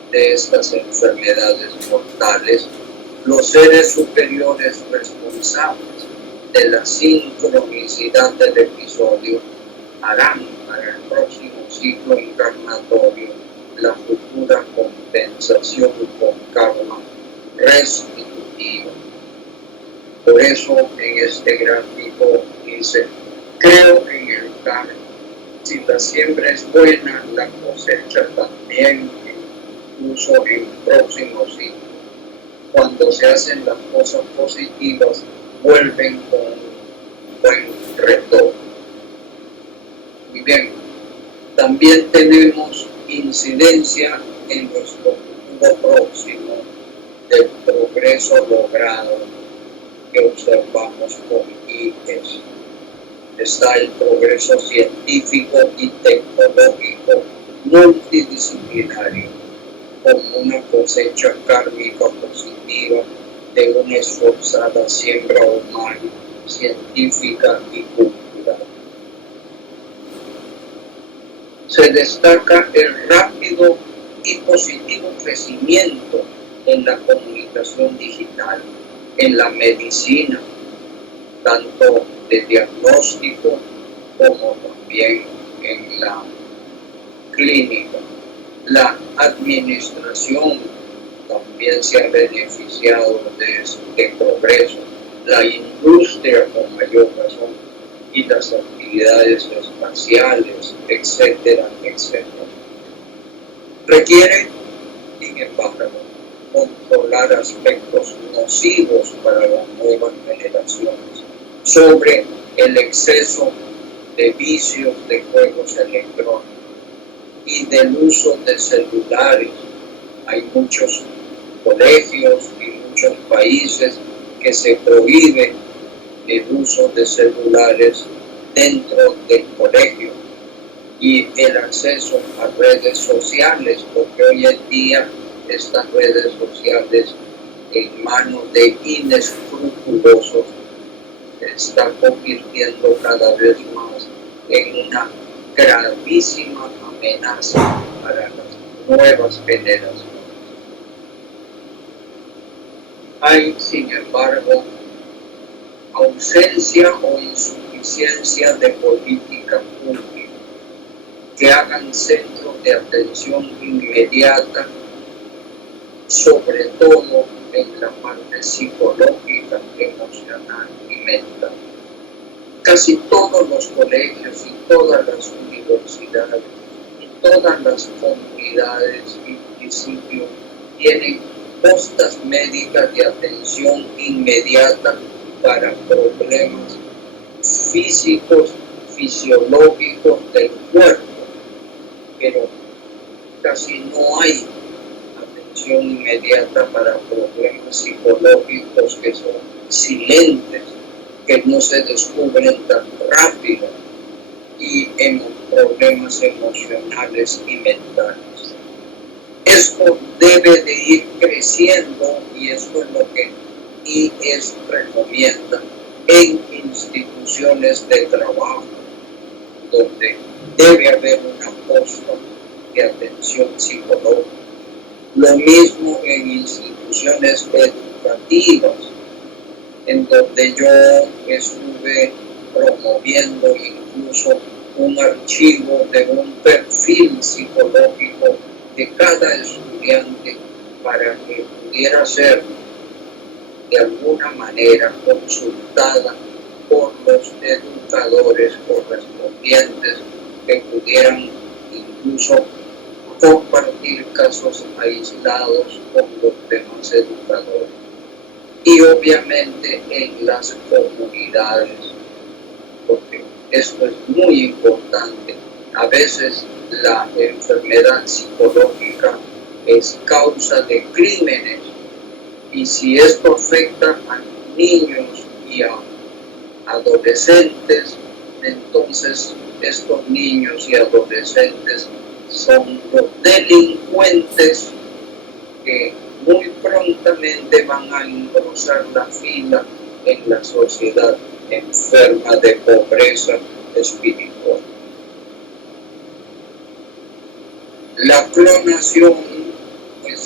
de estas enfermedades mortales, los seres superiores responsables de la sincronicidad del episodio harán para el próximo ciclo encarnatorio la futura compensación con karma restitutiva. Por eso en este gráfico dice: creo en el karma. Si la siembra es buena, la cosecha también, incluso en próximos ciclos. Cuando se hacen las cosas positivas, vuelven con buen retorno. Muy bien, también tenemos incidencia en nuestro futuro próximo del progreso logrado que observamos con IES. Está el progreso científico y tecnológico multidisciplinario, con una cosecha kármica positiva de una esforzada siembra humana, científica y cultural. Se destaca el rápido y positivo crecimiento en la comunicación digital, en la medicina, tanto de diagnóstico como también en la clínica. La administración también se ha beneficiado de este progreso, la industria con mayor razón, y las actividades espaciales, etcétera, etcétera. Requiere, sin embargo, controlar aspectos nocivos para las nuevas generaciones, sobre el exceso de vicios de juegos electrónicos y del uso de celulares. Hay muchos colegios y muchos países que se prohíbe el uso de celulares dentro del colegio y el acceso a redes sociales, porque hoy en día estas redes sociales en manos de inescrupulosos se están convirtiendo cada vez más en una gravísima amenaza para las nuevas generaciones. Hay, sin embargo, ausencia o insuficiencia de política pública que hagan centros de atención inmediata, sobre todo en la parte psicológica, emocional y mental. Casi todos los colegios y todas las universidades y todas las comunidades y municipios tienen postas médicas de atención inmediata para problemas físicos, fisiológicos del cuerpo, pero casi no hay atención inmediata para problemas psicológicos que son silentes, que no se descubren tan rápido, y en problemas emocionales y mentales. Esto debe de ir creciendo, y esto es lo que IES recomienda en instituciones de trabajo, donde debe haber una posta de atención psicológica. Lo mismo en instituciones educativas, en donde yo estuve promoviendo incluso un archivo de un perfil psicológico de cada estudiante para que pudiera ser de alguna manera consultada por los educadores correspondientes, que pudieran incluso compartir casos aislados con los demás educadores. Y obviamente en las comunidades, porque esto es muy importante. A veces la enfermedad psicológica es causa de crímenes, y si esto afecta a niños y a adolescentes, entonces estos niños y adolescentes son los delincuentes que muy prontamente van a engrosar la fila en la sociedad enferma de pobreza espiritual. La clonación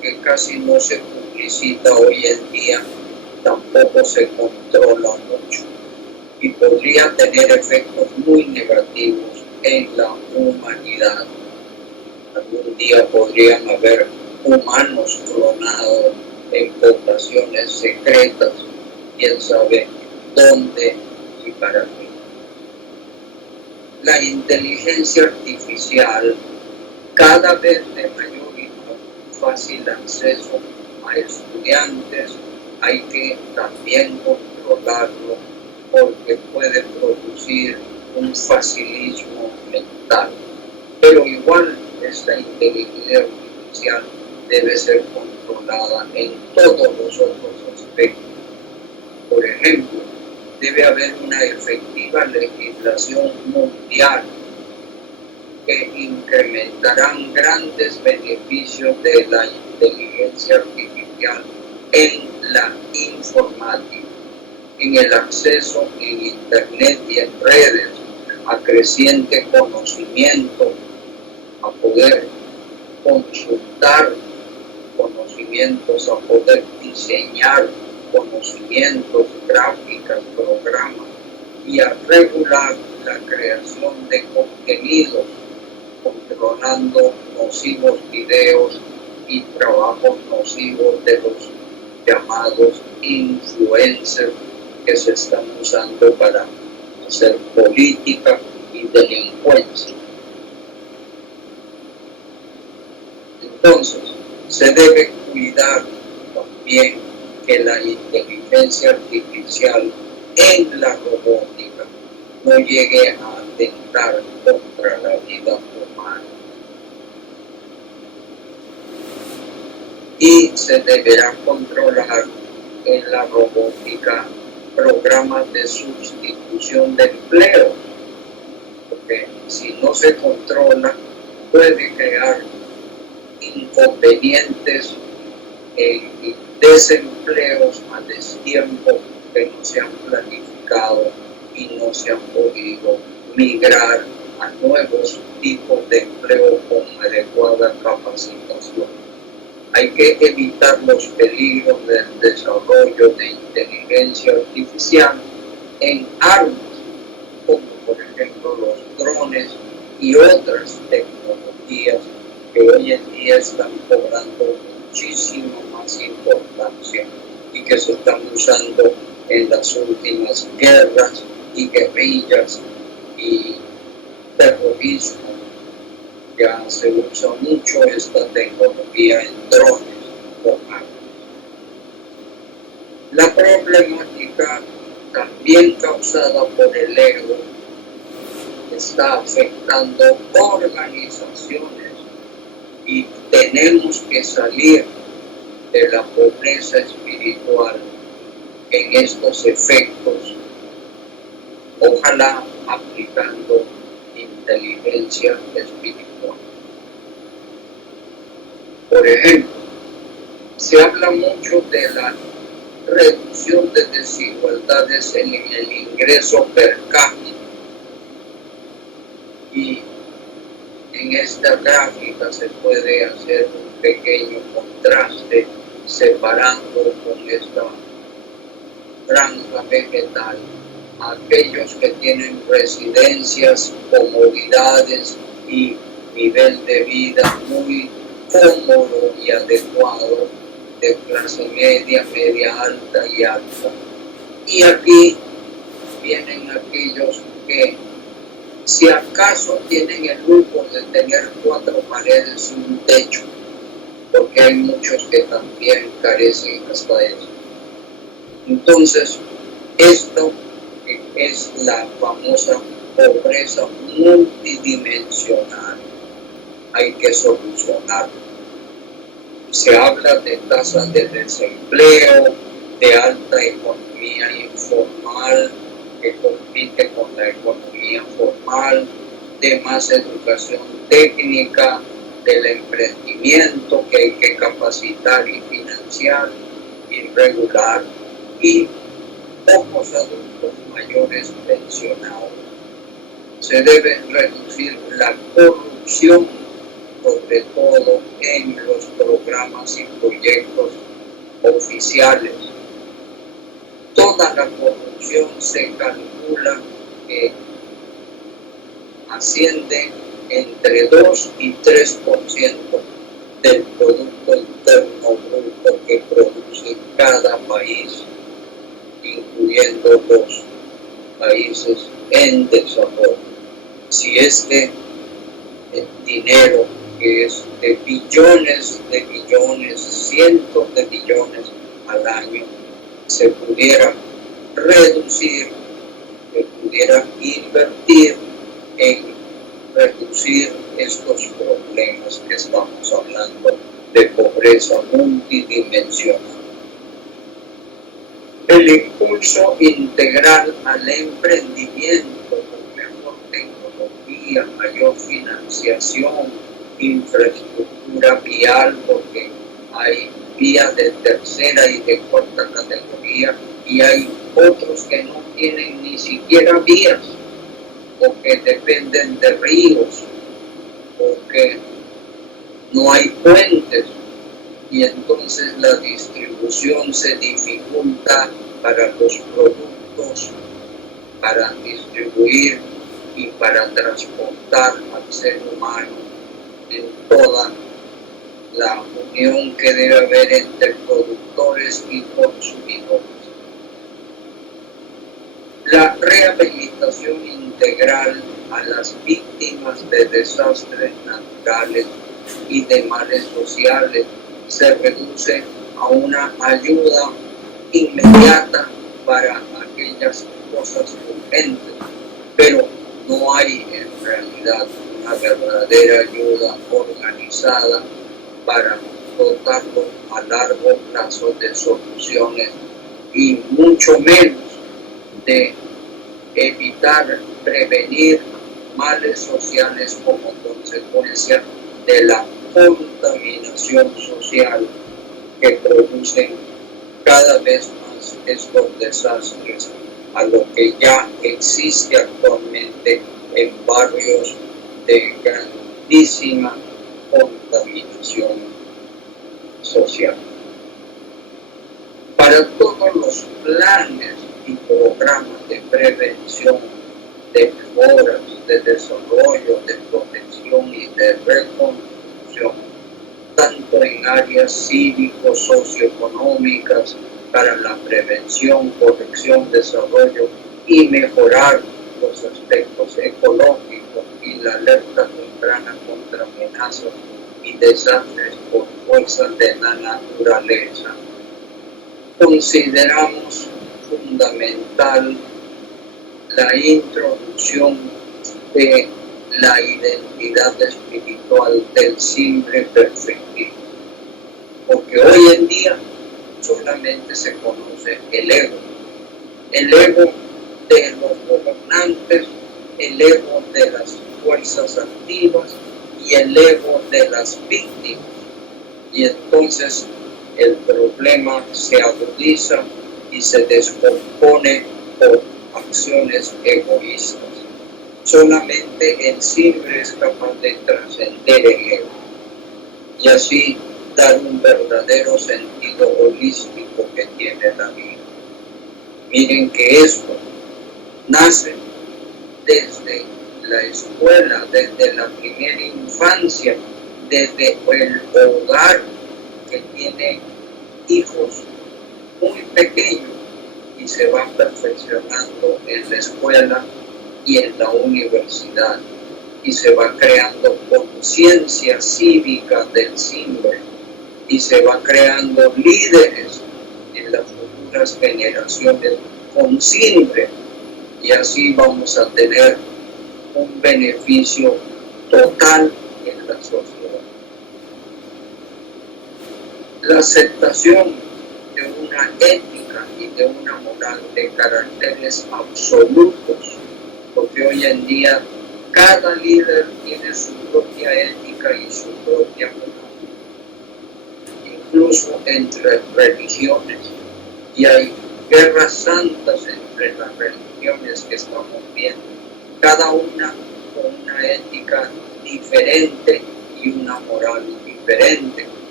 que casi no se publicita hoy en día, tampoco se controla mucho y podría tener efectos muy negativos en la humanidad. Algún día podrían haber humanos clonados en poblaciones secretas, quién sabe dónde y para qué. La inteligencia artificial cada vez de mayor y fácil acceso a estudiantes, hay que también controlarlo porque puede producir un facilismo mental. Pero igual esta inteligencia artificial debe ser controlada en todos los otros aspectos. Por ejemplo, debe haber una efectiva legislación mundial que incrementarán grandes beneficios de la inteligencia artificial en la informática, en el acceso en Internet y en redes, a creciente conocimiento, a poder consultar conocimientos, a poder diseñar conocimientos, gráficas, programas y a regular la creación de contenidos, controlando nocivos videos y trabajos nocivos de los llamados influencers que se están usando para hacer política y delincuencia. Entonces, se debe cuidar también que la inteligencia artificial en la robótica no llegue a atentar contra la vida humana. Y se deberá controlar en la robótica programas de sustitución de empleo, porque si no se controla puede crear inconvenientes y desempleos a destiempo que no se han planificado y no se han podido migrar a nuevos tipos de empleo con adecuada capacitación. Hay que evitar los peligros del desarrollo de inteligencia artificial en armas, como por ejemplo los drones y otras tecnologías que hoy en día están cobrando muchísimo más importancia y que se están usando en las últimas guerras y guerrillas y terrorismo. Ya se usa mucho esta tecnología en drones con armas. La problemática también causada por el ego está afectando organizaciones y tenemos que salir de la pobreza espiritual en estos efectos, ojalá aplicando inteligencia espiritual. Por ejemplo, se habla mucho de la reducción de desigualdades en el ingreso per cápita y en esta gráfica se puede hacer un pequeño contraste separando con esta franja vegetal a aquellos que tienen residencias, comodidades y nivel de vida muy cómodo y adecuado de clase media, media alta y alta. Y aquí vienen aquellos que si acaso tienen el lujo de tener 4 paredes y un techo, porque hay muchos que también carecen hasta eso. Entonces, esto es la famosa pobreza multidimensional. Hay que solucionarlo. Se habla de tasas de desempleo, de alta economía informal que compite con la economía formal, de más educación técnica, del emprendimiento que hay que capacitar y financiar y regular, y pocos adultos mayores pensionados. Se debe reducir la corrupción, sobre todo en los programas y proyectos oficiales. Toda la corrupción se calcula que asciende entre 2 y 3% del Producto Interno Bruto que produce cada país, incluyendo los países en desarrollo. Si este dinero, que es de billones, cientos de billones al año, se pudiera reducir, se pudiera invertir en reducir estos problemas que estamos hablando de pobreza multidimensional. El impulso integral al emprendimiento con mejor tecnología, mayor financiación, infraestructura vial, porque hay vías de tercera y de cuarta categoría y hay otros que no tienen ni siquiera vías o que dependen de ríos o que no hay puentes y entonces la distribución se dificulta para los productos, para distribuir y para transportar al ser humano en toda la unión que debe haber entre productores y consumidores. La rehabilitación integral a las víctimas de desastres naturales y de males sociales se reduce a una ayuda inmediata para aquellas cosas urgentes, pero no hay en realidad una verdadera ayuda organizada para dotarlo a largo plazo de soluciones y mucho menos de evitar, prevenir males sociales como consecuencia de la contaminación social que producen cada vez más estos desastres a lo que ya existe actualmente en barrios de grandísima contaminación social. Para todos los planes y programas de prevención, de mejoras, de desarrollo, de protección y de reconstrucción, tanto en áreas cívico-socioeconómicas, para la prevención, corrección, desarrollo y mejorar los aspectos ecológicos y la alerta temprana contra amenazas y desastres por fuerzas de la naturaleza. Consideramos fundamental la introducción de la identidad espiritual del simple perfectivo, porque hoy en día solamente se conoce el ego de los gobernantes, el ego de las fuerzas activas y el ego de las víctimas, y entonces el problema se agudiza y se descompone por acciones egoístas. Solamente el simple es capaz de trascender el ego y así dar un verdadero sentido holístico que tiene la vida. Miren que esto nace desde la escuela, desde la primera infancia, desde el hogar que tiene hijos muy pequeños y se van perfeccionando en la escuela y en la universidad y se va creando conciencia cívica del simple y se va creando líderes en las futuras generaciones con simple y así vamos a tener un beneficio total en la sociedad. La aceptación de una ética y de una moral de caracteres absolutos, porque hoy en día cada líder tiene su propia ética y su propia moral, incluso entre religiones, y hay guerras santas entre las religiones que estamos viendo, cada una con una ética diferente y una moral diferente,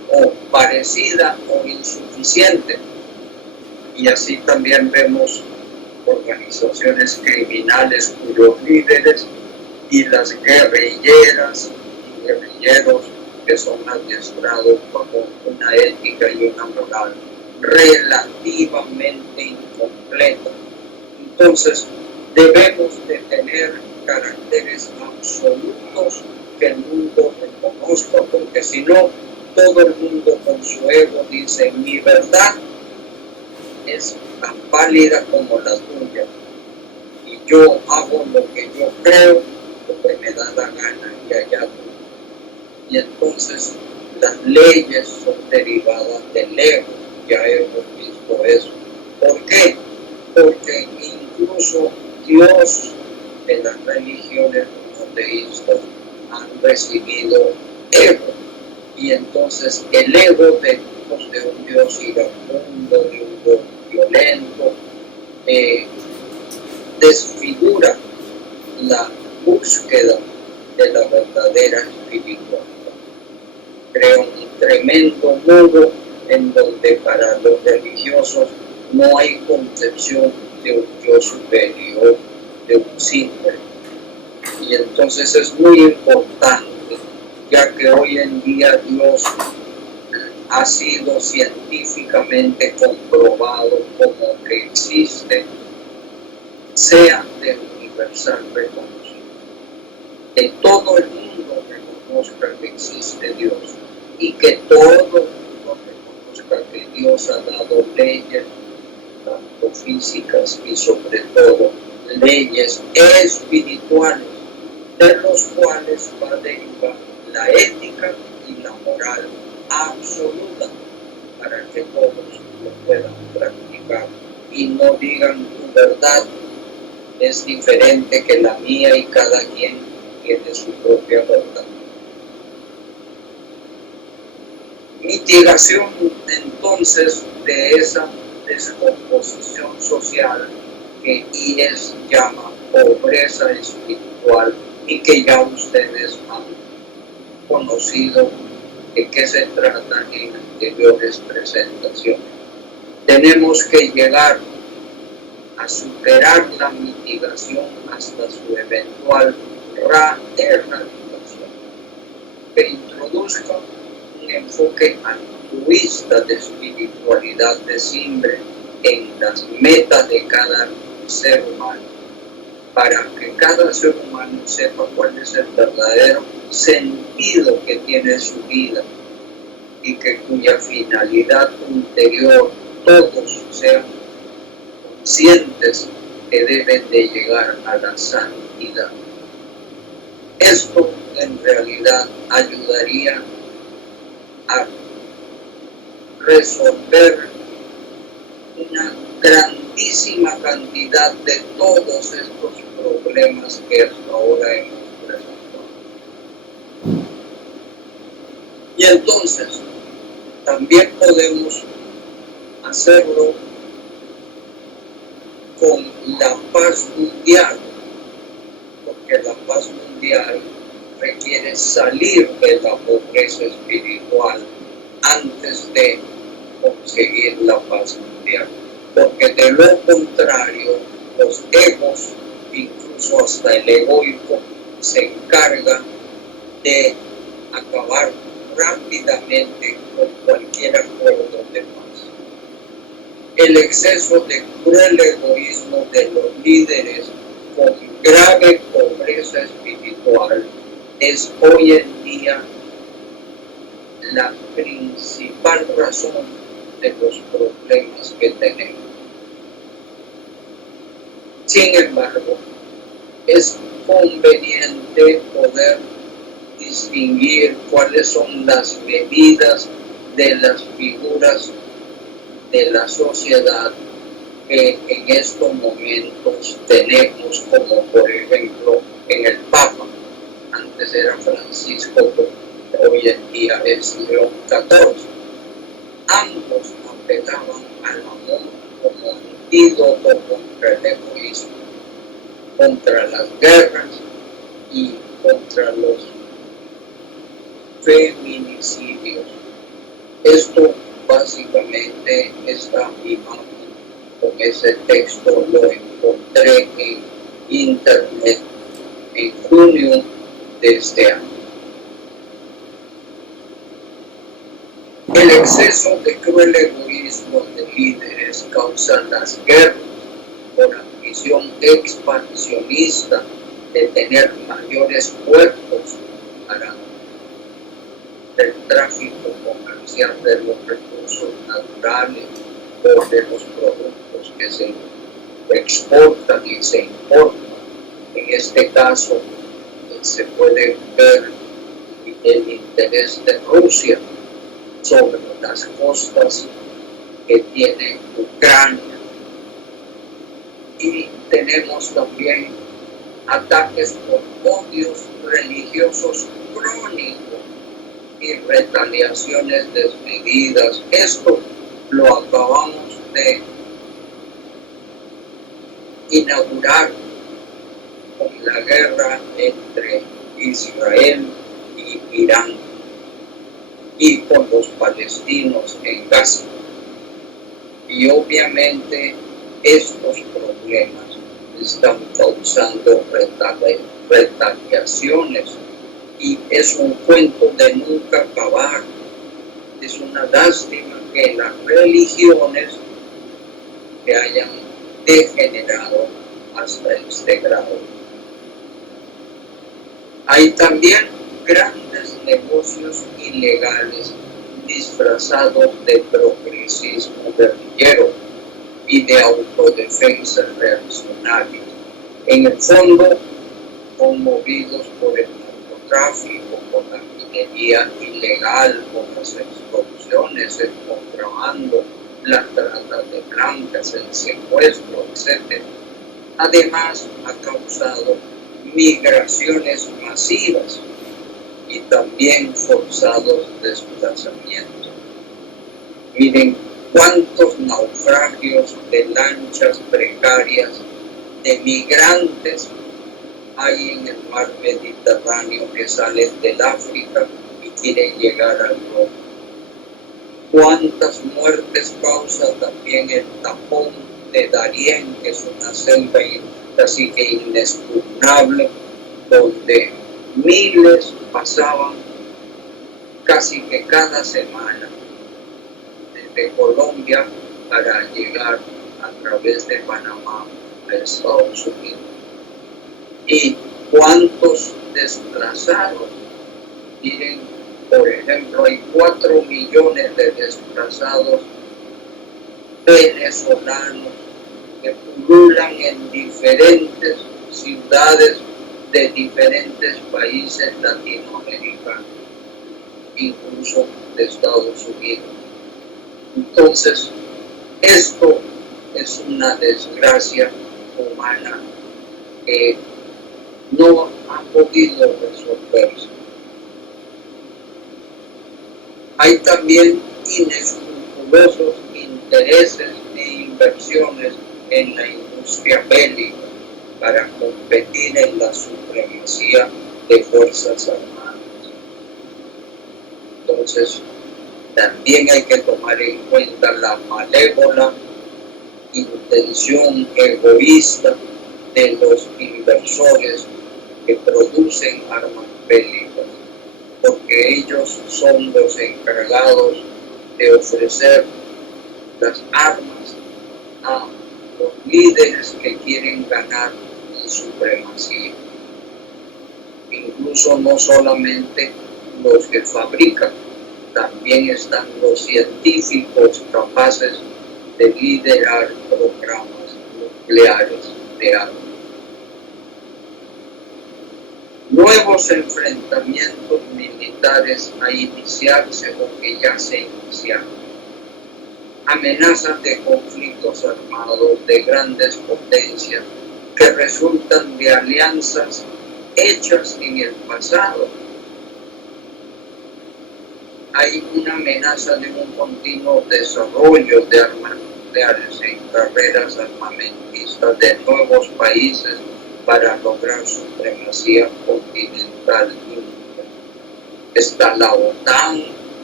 o parecida o insuficiente. Y así también vemos organizaciones criminales cuyos líderes y las guerrilleras y guerrilleros que son adiestrados bajo una ética y una moral relativamente incompleta. Entonces, debemos de tener caracteres absolutos que el mundo reconozca, porque si no, todo el mundo con su ego dice: mi verdad es tan válida como la tuya, y yo hago lo que yo creo, lo que me da la gana, y allá tú. Y entonces las leyes son derivadas del ego. Ya hemos visto eso. ¿Por qué? Porque incluso Dios de las religiones monoteístas han recibido ego. Y entonces el ego de un Dios iracundo, de un Dios violento, desfigura la búsqueda de la verdadera espiritualidad. Crea un tremendo muro en donde para los religiosos no hay concepción de un Dios superior, de un simple. Y entonces es muy importante, ya que hoy en día Dios ha sido científicamente comprobado como que existe, sea de universal reconocimiento. Que todo el mundo reconozca que existe Dios y que todo el mundo reconozca que Dios ha dado leyes, tanto físicas y sobre todo leyes espirituales, de los cuales va a derivar la ética y la moral absoluta para que todos lo puedan practicar y no digan: tu verdad es diferente que la mía y cada quien tiene su propia verdad. Mitigación entonces de esa descomposición social que IES llama pobreza espiritual y que ya ustedes han conocido de qué se trata en anteriores presentaciones. Tenemos que llegar a superar la mitigación hasta su eventual erradicación, que introduzca un enfoque altruista de espiritualidad de siempre en las metas de cada ser humano, para que cada ser humano sepa cuál es el verdadero sentido que tiene su vida y que cuya finalidad ulterior todos sean conscientes que deben de llegar a la santidad. Esto en realidad ayudaría a resolver una grandísima cantidad de todos estos problemas que hasta ahora hemos presentado. Y entonces también podemos hacerlo con la paz mundial, porque la paz mundial requiere salir de la pobreza espiritual antes de conseguir la paz mundial, porque de lo contrario los egos, incluso hasta el egoico, se encargan de acabar rápidamente con cualquier acuerdo de paz. El exceso de cruel egoísmo de los líderes con grave pobreza espiritual es hoy en día la principal razón de los problemas que tenemos. Sin embargo, es conveniente poder distinguir cuáles son las medidas de las figuras de la sociedad que en estos momentos tenemos, como por ejemplo en el Papa. Antes era Francisco, pero hoy en día es León XIV. Ambos apelaban al amor como antídoto contra el egoísmo, contra las guerras y contra los feminicidios. Esto básicamente, esta imagen con ese texto lo encontré en internet en junio de este año. El exceso de cruel egoísmo de líderes causa las guerras por ambición expansionista de tener mayores puertos para el tráfico comercial de los recursos naturales o de los productos que se exportan y se importan. En este caso se puede ver el interés de Rusia sobre las costas que tiene Ucrania. Y tenemos también ataques por odios religiosos crónicos y retaliaciones desmedidas. Esto lo acabamos de inaugurar con la guerra entre Israel y Irán y con los palestinos en Gaza. Y obviamente estos problemas están causando retaliaciones y es un cuento de nunca acabar. Es una lástima que las religiones se hayan degenerado hasta este grado. Hay también grandes negocios ilegales disfrazados de progresismo guerrillero y de autodefensa reaccionaria. En el fondo, conmovidos por el narcotráfico, por la minería ilegal, por las extorsiones, el contrabando, la trata de blancas, el secuestro, etc. Además, ha causado migraciones masivas y también forzados desplazamientos. Miren cuántos naufragios de lanchas precarias de migrantes hay en el mar Mediterráneo que salen del África y quieren llegar al Europa. Cuántas muertes causa también el tapón de Darién, que es una selva casi que inexpugnable, donde miles pasaban casi que cada semana desde Colombia para llegar a través de Panamá a Estados Unidos. Y cuántos desplazados. Miren, por ejemplo, hay 4 millones de desplazados venezolanos que pululan en diferentes ciudades de diferentes países latinoamericanos, incluso de Estados Unidos. Entonces, esto es una desgracia humana que no ha podido resolverse. Hay también inescrupulosos intereses e inversiones en la industria bélica para competir en la supremacía de Fuerzas Armadas. Entonces, también hay que tomar en cuenta la malévola intención egoísta de los inversores que producen armas bélicas, porque ellos son los encargados de ofrecer las armas a los líderes que quieren ganar en supremacía. Incluso no solamente los que fabrican, también están los científicos capaces de liderar programas nucleares de armas. Nuevos enfrentamientos militares a iniciarse o que ya se iniciaron. Amenazas de conflictos armados de grandes potencias que resultan de alianzas hechas en el pasado. Hay una amenaza de un continuo desarrollo de armas nucleares en carreras armamentistas de nuevos países para lograr supremacía continental. Está la OTAN,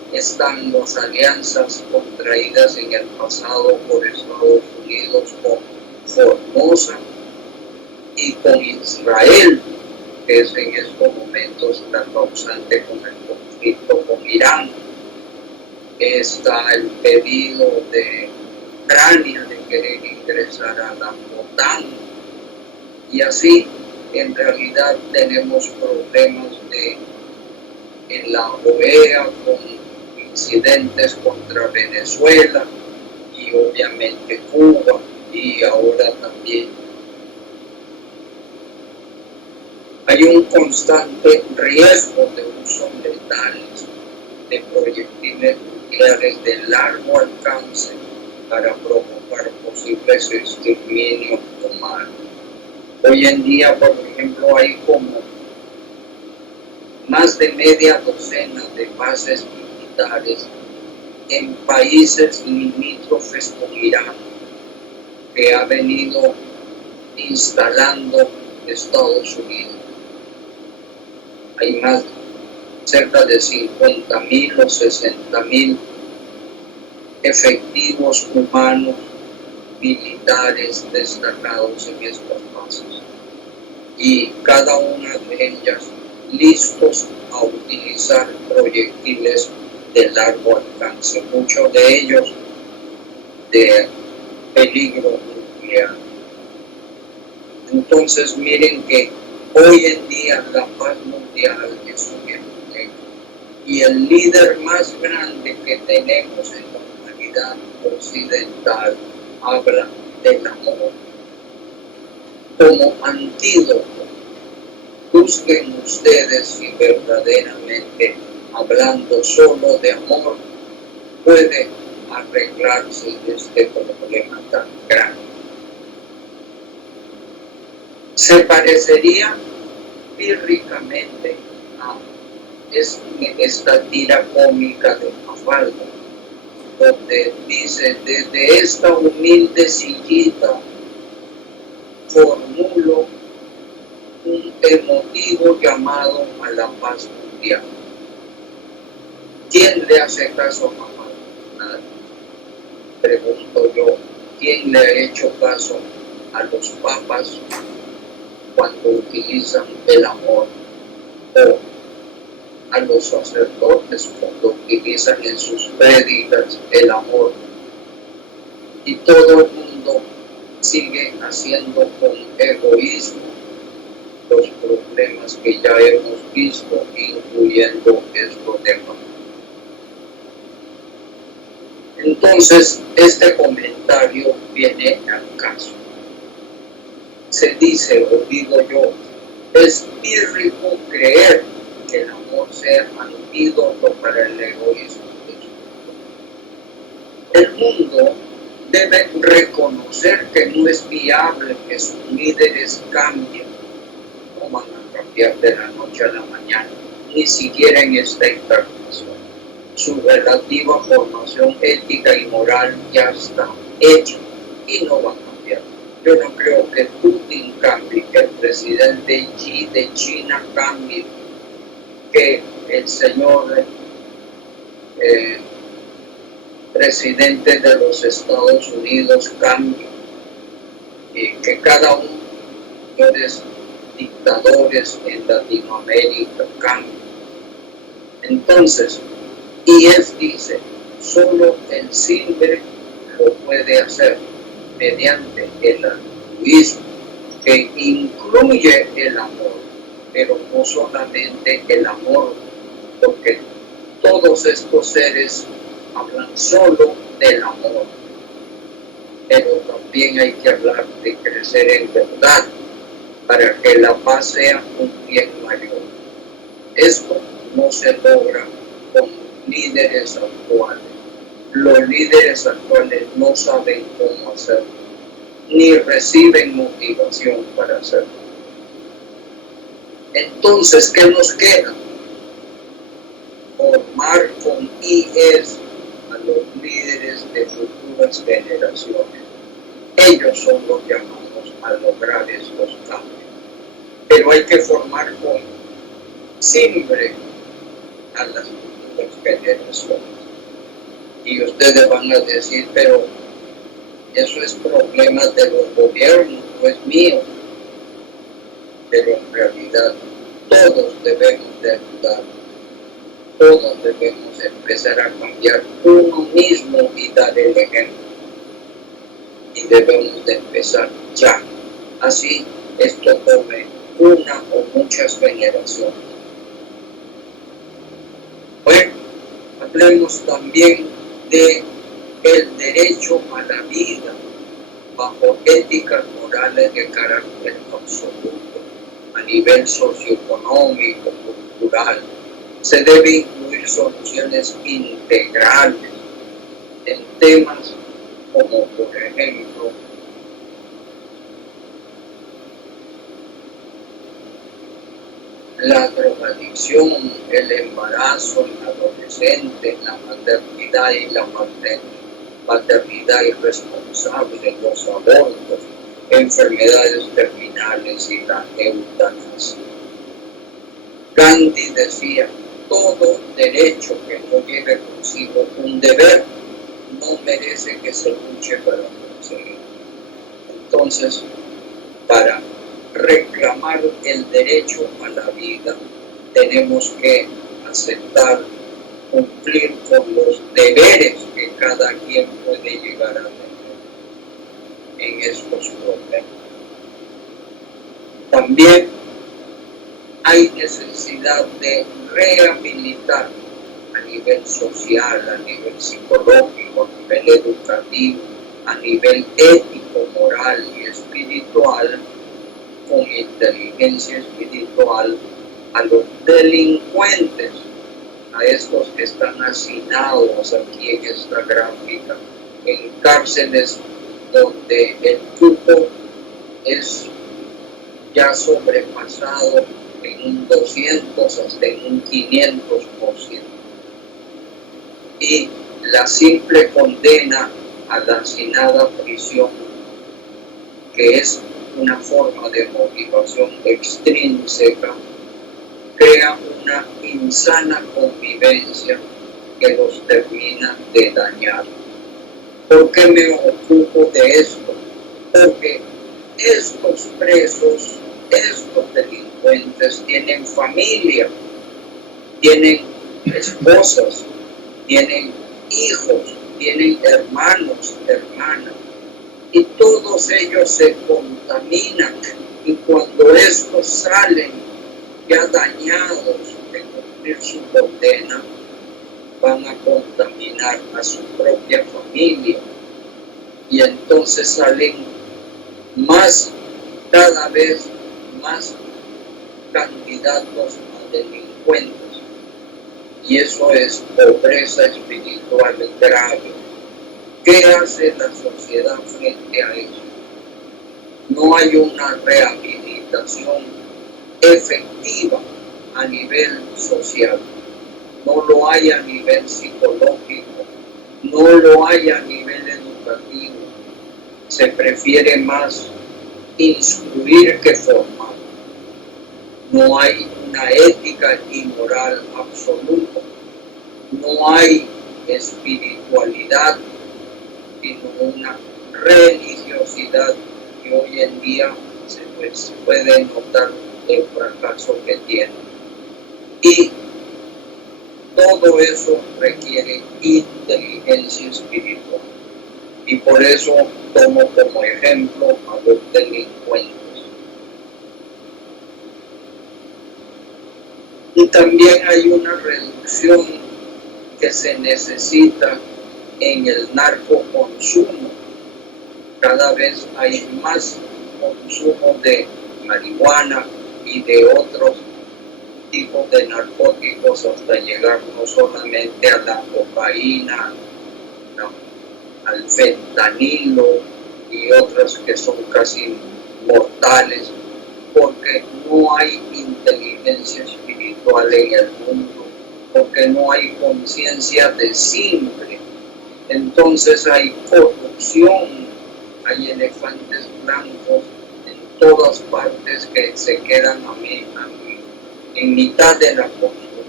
están las alianzas contraídas en el pasado por Estados Unidos con Formosa y con Israel, que es en estos momentos la causante con el conflicto con Irán. Está el pedido de Ucrania de querer ingresar a la OTAN, y así en realidad tenemos problemas en la OEA con incidentes contra Venezuela y obviamente Cuba, y ahora también hay un constante riesgo de uso letal de proyectiles nucleares de largo alcance para provocar posibles exterminios humanos. Hoy en día, por ejemplo, hay como más de media docena de bases militares en países limítrofes con Irán que ha venido instalando Estados Unidos. Hay más, cerca de 50.000 o 60.000 efectivos humanos militares destacados en estas bases, y cada una de ellas listos a utilizar proyectiles de largo alcance, muchos de ellos de peligro nuclear. Entonces miren que hoy en día la paz mundial es un empleo, y el líder más grande que tenemos en la humanidad occidental habla del amor como antídoto. Busquen ustedes si verdaderamente, hablando solo de amor, puede arreglarse este problema tan grande. Se parecería pírricamente a esta tira cómica de Mafalda, donde dice: desde esta humilde sillita formulo un emotivo llamado a la paz mundial. ¿Quién le hace caso a Mafalda? Nadie. Pregunto yo, ¿quién le ha hecho caso a los papas cuando utilizan el amor? O a los sacerdotes cuando utilizan en sus prédicas el amor? Y todo el mundo sigue haciendo con egoísmo los problemas que ya hemos visto, incluyendo estos demás. Entonces, este comentario viene al caso. Se dice, o digo yo, es pírrico creer que el amor sea antídoto para el egoísmo. El mundo debe reconocer que no es viable que sus líderes cambien. No van a cambiar de la noche a la mañana, ni siquiera en esta encarnación. Su relativa formación ética y moral ya está hecha y no va a cambiar. Yo no creo que Putin cambie, que el presidente Xi de China cambie, que el señor presidente de los Estados Unidos cambie, que cada uno de los dictadores en Latinoamérica cambie. Entonces, IEF dice, solo el simple lo puede hacer mediante el altruismo, que incluye el amor, pero no solamente el amor, porque todos estos seres hablan solo del amor, pero también hay que hablar de crecer en verdad para que la paz sea un bien mayor. Esto no se logra con líderes actuales. Los líderes actuales no saben cómo hacerlo, ni reciben motivación para hacerlo. Entonces, ¿qué nos queda? Formar con IES a los líderes de futuras generaciones. Ellos son los llamados a lograr estos cambios. Pero hay que formar con siempre a las futuras otras generaciones. Y ustedes van a decir, pero eso es problema de los gobiernos, no es mío. Pero en realidad todos debemos de ayudar, todos debemos empezar a cambiar uno mismo y dar el ejemplo. Y debemos de empezar ya. Así esto tome una o muchas generaciones. Bueno, hablemos también de el derecho a la vida bajo éticas morales de carácter absoluto, a nivel socioeconómico, cultural. Se debe incluir soluciones integrales en temas como, por ejemplo, la drogadicción, el embarazo en adolescentes, la maternidad y la maternidad irresponsable, los abortos, enfermedades terminales y la eutanasia. Gandhi decía, todo derecho que no lleve consigo un deber no merece que se luche para conseguir. Entonces, para reclamar el derecho a la vida, tenemos que aceptar, cumplir con los deberes que cada quien puede llegar a tener en estos problemas. También hay necesidad de rehabilitar a nivel social, a nivel psicológico, a nivel educativo, a nivel ético, moral y espiritual, con inteligencia espiritual, a los delincuentes, a estos que están hacinados aquí en esta gráfica, en cárceles donde el cupo es ya sobrepasado en un 200 hasta en un 500%. Y la simple condena a la hacinada prisión, que es una forma de motivación extrínseca, crea una insana convivencia que los termina de dañar. ¿Por qué me ocupo de esto? Porque estos presos, estos delincuentes tienen familia, tienen esposas, tienen hijos, tienen hermanos, hermanas, y todos ellos se contaminan, y cuando estos salen ya dañados de cumplir su condena, van a contaminar a su propia familia, y entonces salen cada vez más candidatos a delincuentes, y eso es pobreza espiritual grave. ¿Qué hace la sociedad frente a eso? No hay una rehabilitación efectiva a nivel social, no lo hay a nivel psicológico, no lo hay a nivel educativo. Se prefiere más instruir que formar. No hay una ética y moral absoluta, no hay espiritualidad, sino una religiosidad que hoy en día se puede notar el fracaso que tiene. Y todo eso requiere inteligencia espiritual. Y por eso tomo como ejemplo a los delincuentes. Y también hay una reducción que se necesita en el narcoconsumo. Cada vez hay más consumo de marihuana y de otros tipos de narcóticos hasta llegar no solamente a la cocaína, al fentanilo y otras que son casi mortales, porque no hay inteligencia espiritual en el mundo, porque no hay conciencia de simple. Entonces hay corrupción, hay elefantes blancos en todas partes que se quedan en mitad de la construcción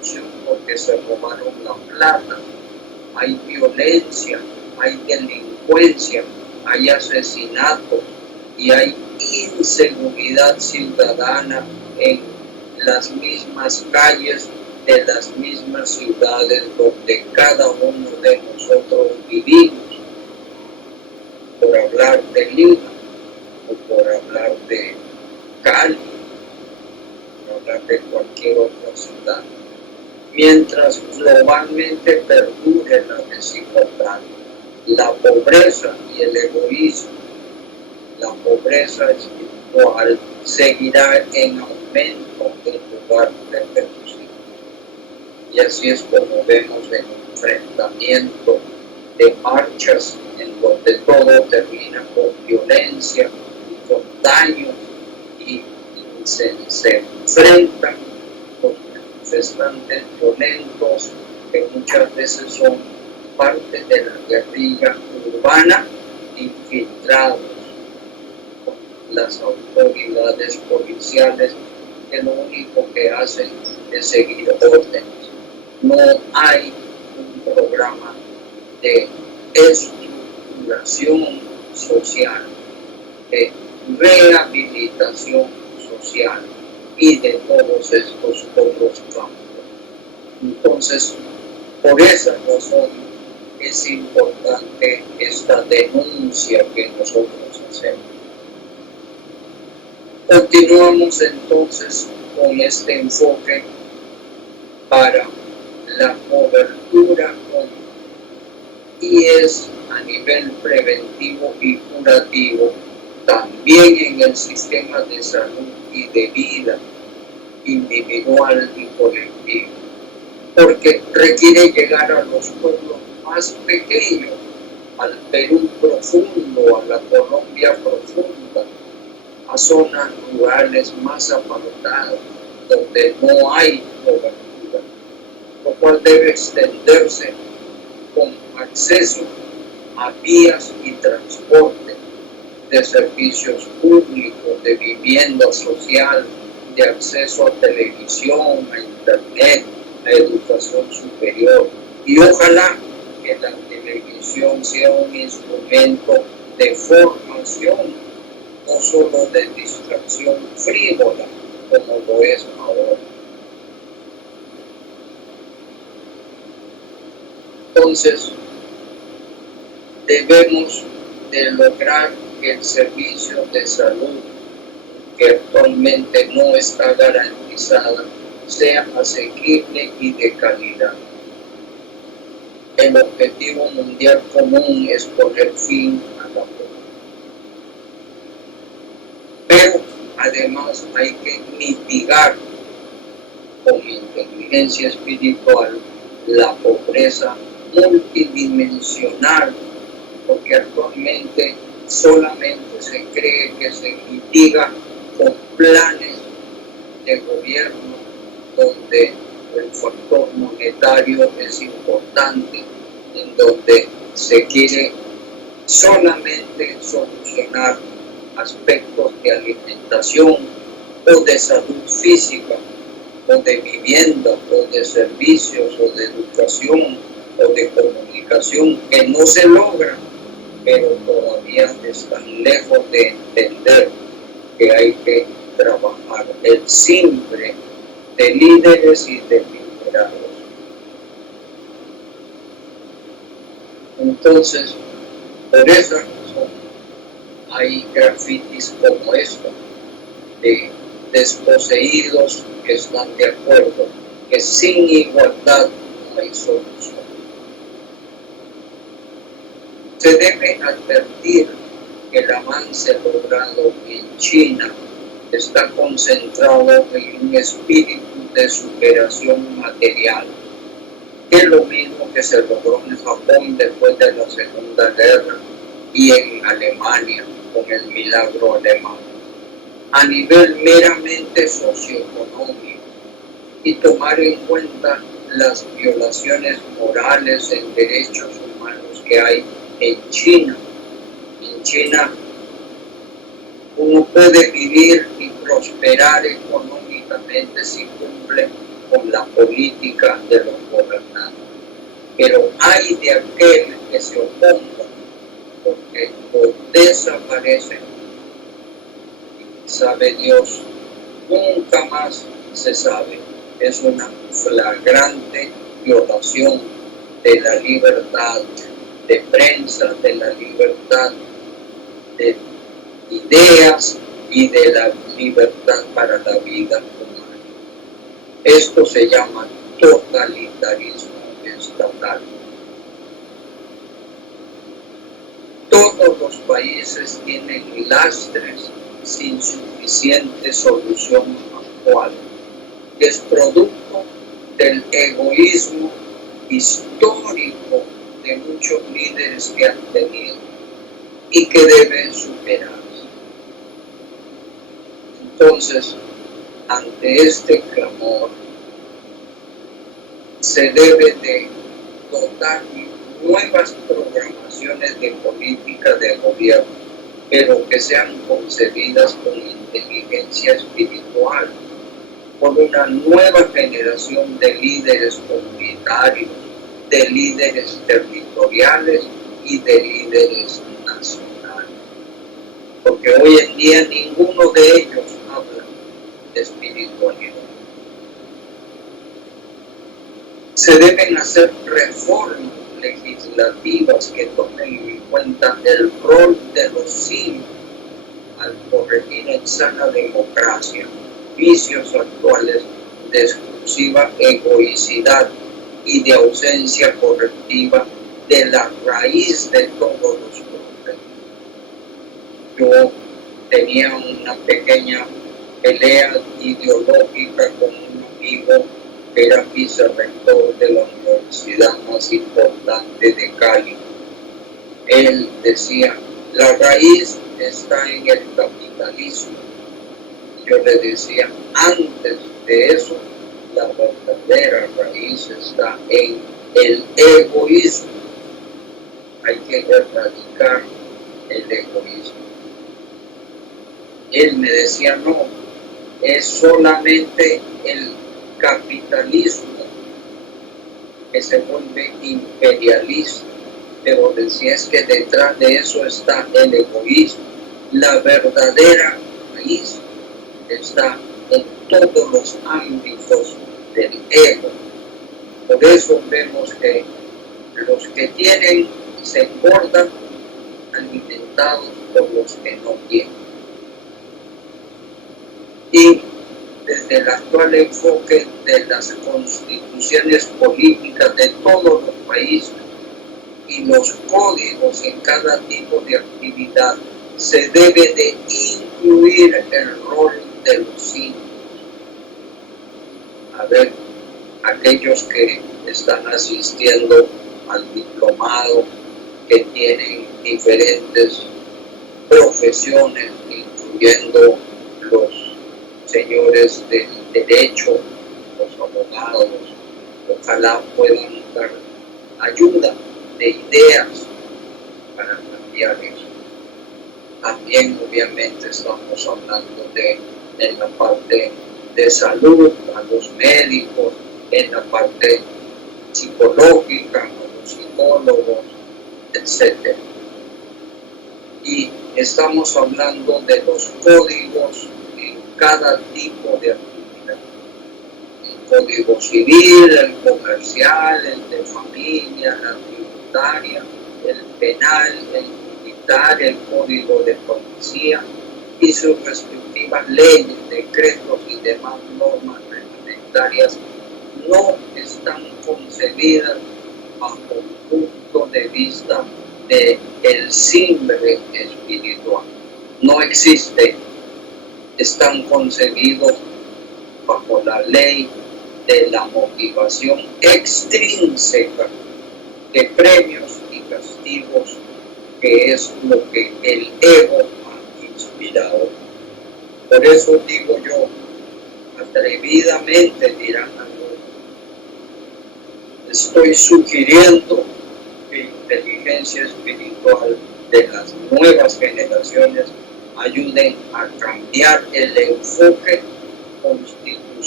corrupción porque se robaron la plata, hay violencia, hay delincuencia, hay asesinatos y hay inseguridad ciudadana en las mismas calles de las mismas ciudades donde cada uno de nosotros vivimos. Por hablar de Lima, o por hablar de Cali, por hablar de cualquier otra ciudad. Mientras globalmente perdure la desigualdad, la pobreza y el egoísmo, la pobreza espiritual seguirá en aumento en lugar de reducir. Y así es como vemos el enfrentamiento de marchas en donde todo termina con violencia y con daños y se enfrentan con manifestantes violentos que muchas veces son parte de la guerrilla urbana infiltrados con las autoridades policiales que lo único que hacen es seguir órdenes. No hay un programa de estructuración social, de rehabilitación social y de todos estos otros campos. Entonces, por esa razón es importante esta denuncia que nosotros hacemos. Continuamos entonces con este enfoque para la cobertura y es a nivel preventivo y curativo, también en el sistema de salud y de vida individual y colectivo, porque requiere llegar a los pueblos más pequeños, al Perú profundo, a la Colombia profunda, a zonas rurales más apartadas, donde no hay cobertura, lo cual debe extenderse con acceso a vías y transporte, de servicios públicos, de vivienda social, de acceso a televisión, a internet, a educación superior. Y ojalá que la televisión sea un instrumento de formación, no solo de distracción frívola, como lo es ahora. Entonces, debemos de lograr que el servicio de salud, que actualmente no está garantizada, sea asequible y de calidad. El objetivo mundial común es poner fin a la pobreza. Pero además hay que mitigar con inteligencia espiritual la pobreza multidimensional, porque actualmente solamente se cree que se mitiga con planes de gobierno donde el factor monetario es importante, en donde se quiere solamente solucionar aspectos de alimentación o de salud física o de vivienda o de servicios o de educación o de comunicación que no se logran, pero todavía están lejos de entender que hay que trabajar el simple de líderes y de liderados. Entonces, por esa razón, hay grafitis como esto, de desposeídos que están de acuerdo, que sin igualdad no hay solución. Se debe advertir que el avance logrado en China está concentrado en un espíritu de superación material, que es lo mismo que se logró en Japón después de la Segunda Guerra y en Alemania con el milagro alemán, a nivel meramente socioeconómico, y tomar en cuenta las violaciones morales en derechos humanos que hay en China. En China uno puede vivir y prosperar económicamente si cumple con la política de los gobernantes. Pero hay de aquel que se oponga, porque o desaparecen, sabe Dios, nunca más se sabe. Es una flagrante violación de la libertad de prensa, de la libertad de ideas y de la libertad para la vida humana. Esto se llama totalitarismo estatal. Todos los países tienen lastres sin suficiente solución actual, que es producto del egoísmo histórico de muchos líderes que han tenido y que deben superarse. Entonces, ante este clamor, se debe de dotar nuevas programaciones de política de gobierno, pero que sean concebidas con inteligencia espiritual, por una nueva generación de líderes comunitarios, de líderes territoriales y de líderes nacionales. Porque hoy en día ninguno de ellos habla de espiritualidad. Se deben hacer reformas legislativas que tomen en cuenta el rol de los símbolos al corregir en sana democracia vicios actuales de exclusiva egoicidad y de ausencia correctiva de la raíz de todos los problemas. Yo tenía una pequeña pelea ideológica con un amigo que era vicerrector de la universidad más importante de Cali. Él decía, la raíz está en el capitalismo. Yo le decía, antes de eso, la verdadera raíz está en el egoísmo. Hay que erradicar el egoísmo. Él me decía, no, es solamente el capitalismo que se vuelve imperialista, pero decía es que detrás de eso está el egoísmo. La verdadera raíz está en todos los ámbitos del ego. Por eso vemos que los que tienen se engordan alimentados por los que no tienen. Y desde el actual enfoque de las constituciones políticas de todos los países y los códigos en cada tipo de actividad, se debe de incluir el rol de los símbolos. A ver, aquellos que están asistiendo al diplomado, que tienen diferentes profesiones, incluyendo los señores del derecho, los abogados, ojalá puedan dar ayuda de ideas para cambiar eso. También obviamente estamos hablando en la parte de salud, a los médicos, en la parte psicológica, a los psicólogos, etc. Y estamos hablando de los códigos en cada tipo de actividad. El código civil, el comercial, el de familia, la tributaria, el penal, el militar, el código de policía y sus respectivas leyes, decretos y demás normas reglamentarias no están concebidas bajo un punto de vista del símbolo espiritual. No existe. Están concebidos bajo la ley de la motivación extrínseca de premios y castigos, que es lo que el ego ha inspirado. Por eso digo yo, atrevidamente dirán algunos, estoy sugiriendo que inteligencia espiritual de las nuevas generaciones ayuden a cambiar el enfoque constitucional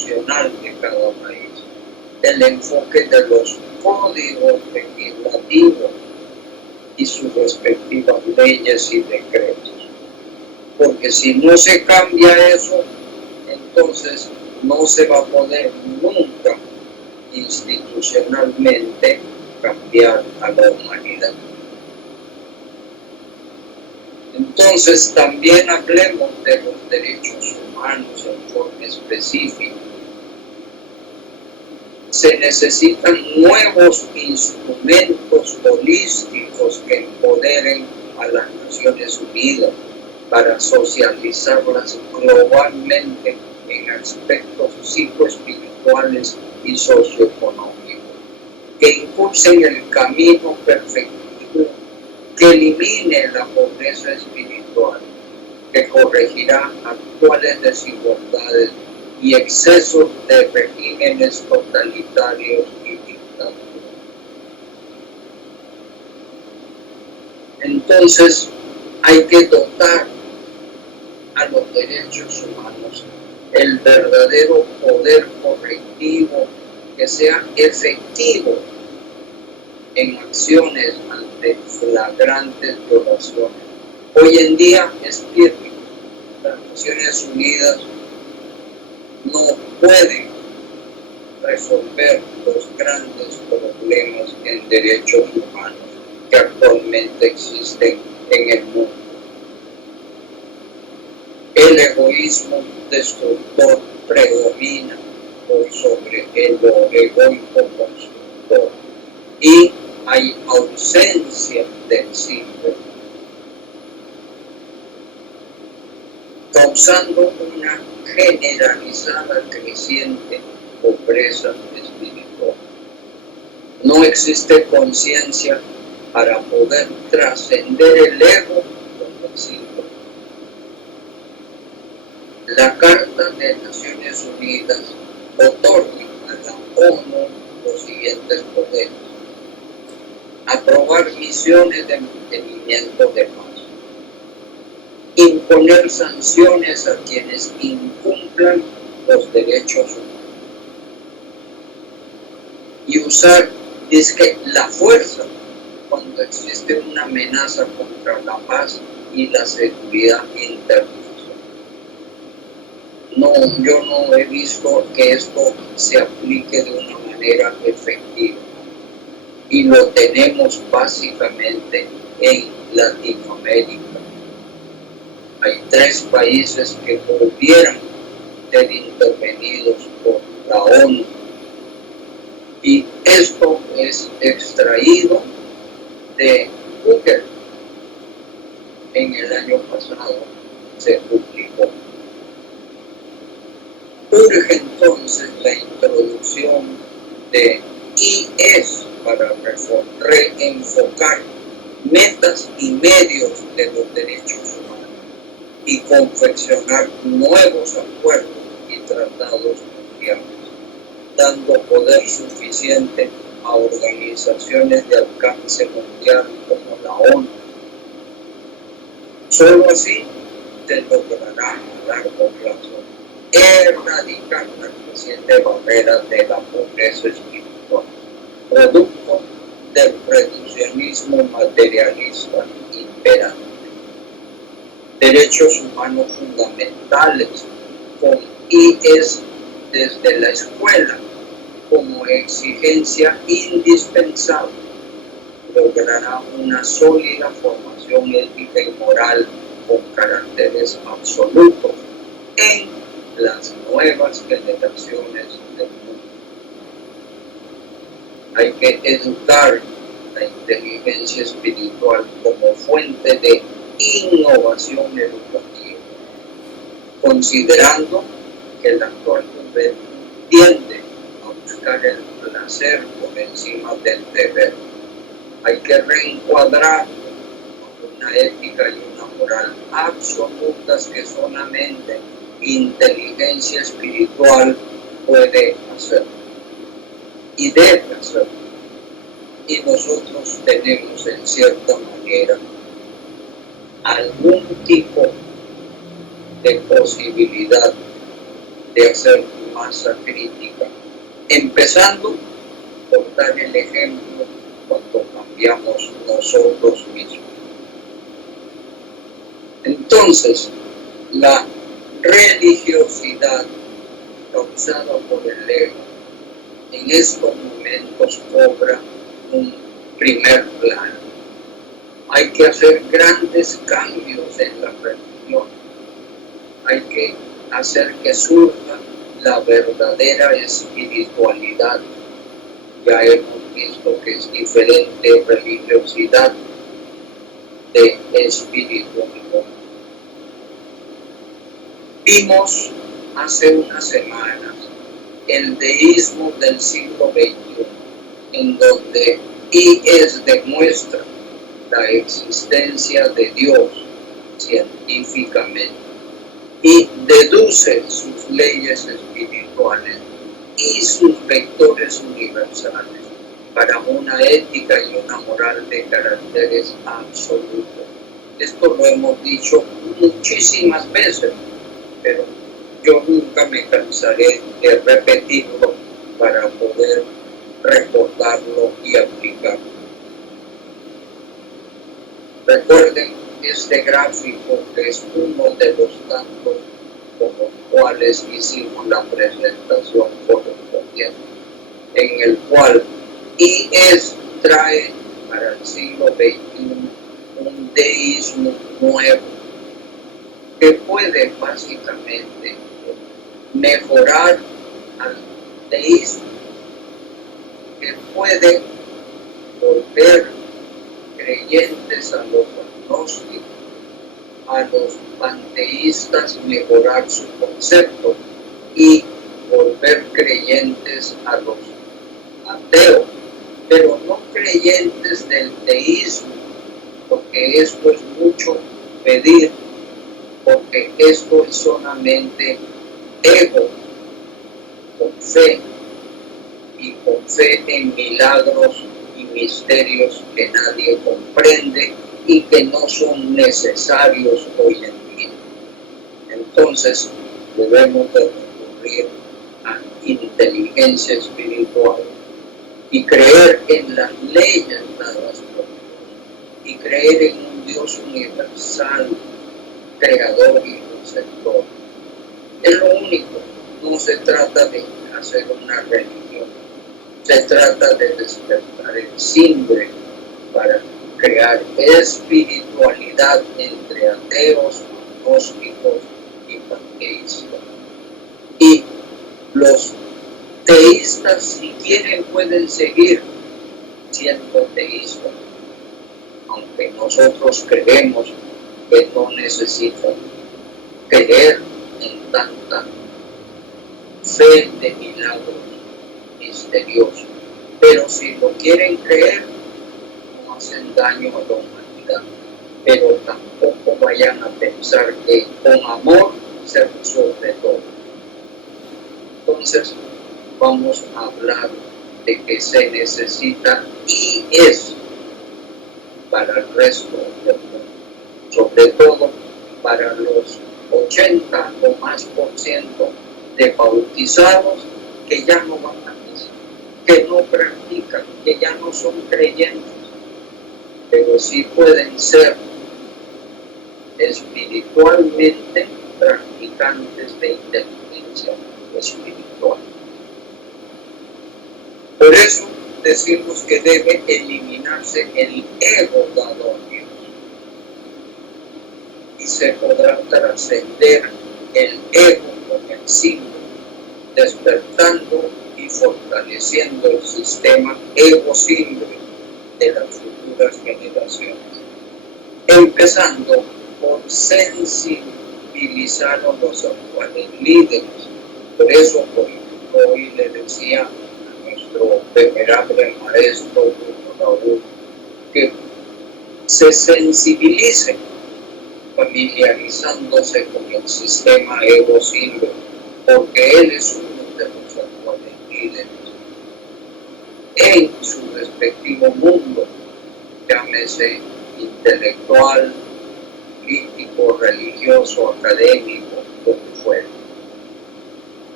constitucional de cada país, el enfoque de los códigos legislativos y sus respectivas leyes y decretos. Porque si no se cambia eso, entonces no se va a poder nunca institucionalmente cambiar a la humanidad. Entonces también hablemos de los derechos humanos en forma específica. Se necesitan nuevos instrumentos holísticos que empoderen a las Naciones Unidas para socializarlas globalmente en aspectos psicoespirituales y socioeconómicos, que impulsen el camino perfectivo, que elimine la pobreza espiritual, que corregirá actuales desigualdades y excesos de regímenes totalitarios y dictaduras. Entonces, hay que dotar a los derechos humanos el verdadero poder correctivo que sea efectivo en acciones ante flagrantes violaciones. Hoy en día es firme. Las Naciones Unidas no pueden resolver los grandes problemas en derechos humanos que actualmente existen en el mundo. El egoísmo destructor predomina hoy sobre el egoico constructor y hay ausencia del simple, causando una generalizada creciente pobreza espiritual. No existe conciencia para poder trascender el ego con el simple. La Carta de Naciones Unidas otorga a la ONU los siguientes poderes: aprobar misiones de mantenimiento de paz, imponer sanciones a quienes incumplan los derechos humanos y usar la fuerza cuando existe una amenaza contra la paz y la seguridad internacional. No, yo no he visto que esto se aplique de una manera efectiva y lo tenemos básicamente en Latinoamérica. Hay 3 países que pudieran ser intervenidos por la ONU y esto es extraído de Google. En el año pasado se publicó. Urge entonces la introducción de IES para reenfocar metas y medios de los derechos humanos y confeccionar nuevos acuerdos y tratados mundiales, dando poder suficiente a organizaciones de alcance mundial como la ONU. Solo así se logrará a largo plazo erradicar la creciente barrera de la pobreza espiritual, producto del reduccionismo materialista imperante. Derechos humanos fundamentales con IES desde la escuela como exigencia indispensable logrará una sólida formación ética y moral con caracteres absolutos en las nuevas generaciones del mundo. Hay que educar la inteligencia espiritual como fuente de innovación educativa, considerando que el actual juventud tiende a buscar el placer por encima del deber. Hay que reencuadrar una ética y una moral absolutas que solamente inteligencia espiritual puede hacer y debe hacer. Y nosotros tenemos en cierta manera algún tipo de posibilidad de hacer masa crítica, empezando por dar el ejemplo cuando cambiamos nosotros mismos. Entonces, la religiosidad causada por el ego en estos momentos cobra un primer plano. Hay que hacer grandes cambios en la religión. Hay que hacer que surja la verdadera espiritualidad. Ya hemos visto que es diferente religiosidad de espiritualidad. Vimos hace unas semanas el deísmo del siglo XXI, en donde IES demuestra la existencia de Dios científicamente y deduce sus leyes espirituales y sus vectores universales para una ética y una moral de caracteres absolutos. Esto lo hemos dicho muchísimas veces, pero yo nunca me cansaré de repetirlo para poder recordarlo y aplicarlo. Recuerden este gráfico, que es uno de los tantos con los cuales hicimos la presentación correspondiente, en el cual IES trae para el siglo XXI un deísmo nuevo que puede básicamente mejorar al deísmo, que puede volver creyentes a los agnósticos, a los panteístas mejorar su concepto y volver creyentes a los ateos, pero no creyentes del teísmo, porque esto es mucho pedir, porque esto es solamente ego, con fe, y con fe en milagros y misterios que nadie comprende y que no son necesarios hoy en día. Entonces debemos de recurrir a inteligencia espiritual y creer en las leyes dadas por Dios y creer en un Dios universal, creador y conceptor. Es lo único. No se trata de hacer una religión, se trata de despertar el simbre para crear espiritualidad entre ateos, agnósticos y panteístas. Y los teístas, si quieren, pueden seguir siendo teístas, aunque nosotros creemos que no necesitan creer en tanta fe de milagros misteriosos. Pero si lo quieren creer, no hacen daño a la humanidad. Pero tampoco vayan a pensar que con amor se resuelve todo. Entonces, vamos a hablar de que se necesita IES para el resto del mundo, sobre todo para los 80 o más % de bautizados que ya no van a misa, que no practican, que ya no son creyentes, pero sí pueden ser espiritualmente practicantes de inteligencia espiritual. Por eso decimos que debe eliminarse el ego dado a Dios y se podrá trascender el ego con el símbolo, despertando y fortaleciendo el sistema ego-símbolo de las futuras generaciones, empezando por sensibilizar a los actuales líderes. Por eso hoy le decía a nuestro venerable maestro Raúl que se sensibilicen, familiarizándose con el sistema ego-símbolo, porque él es uno de los actuales líderes en su respectivo mundo, llámese intelectual, político, religioso, académico, lo que fuera.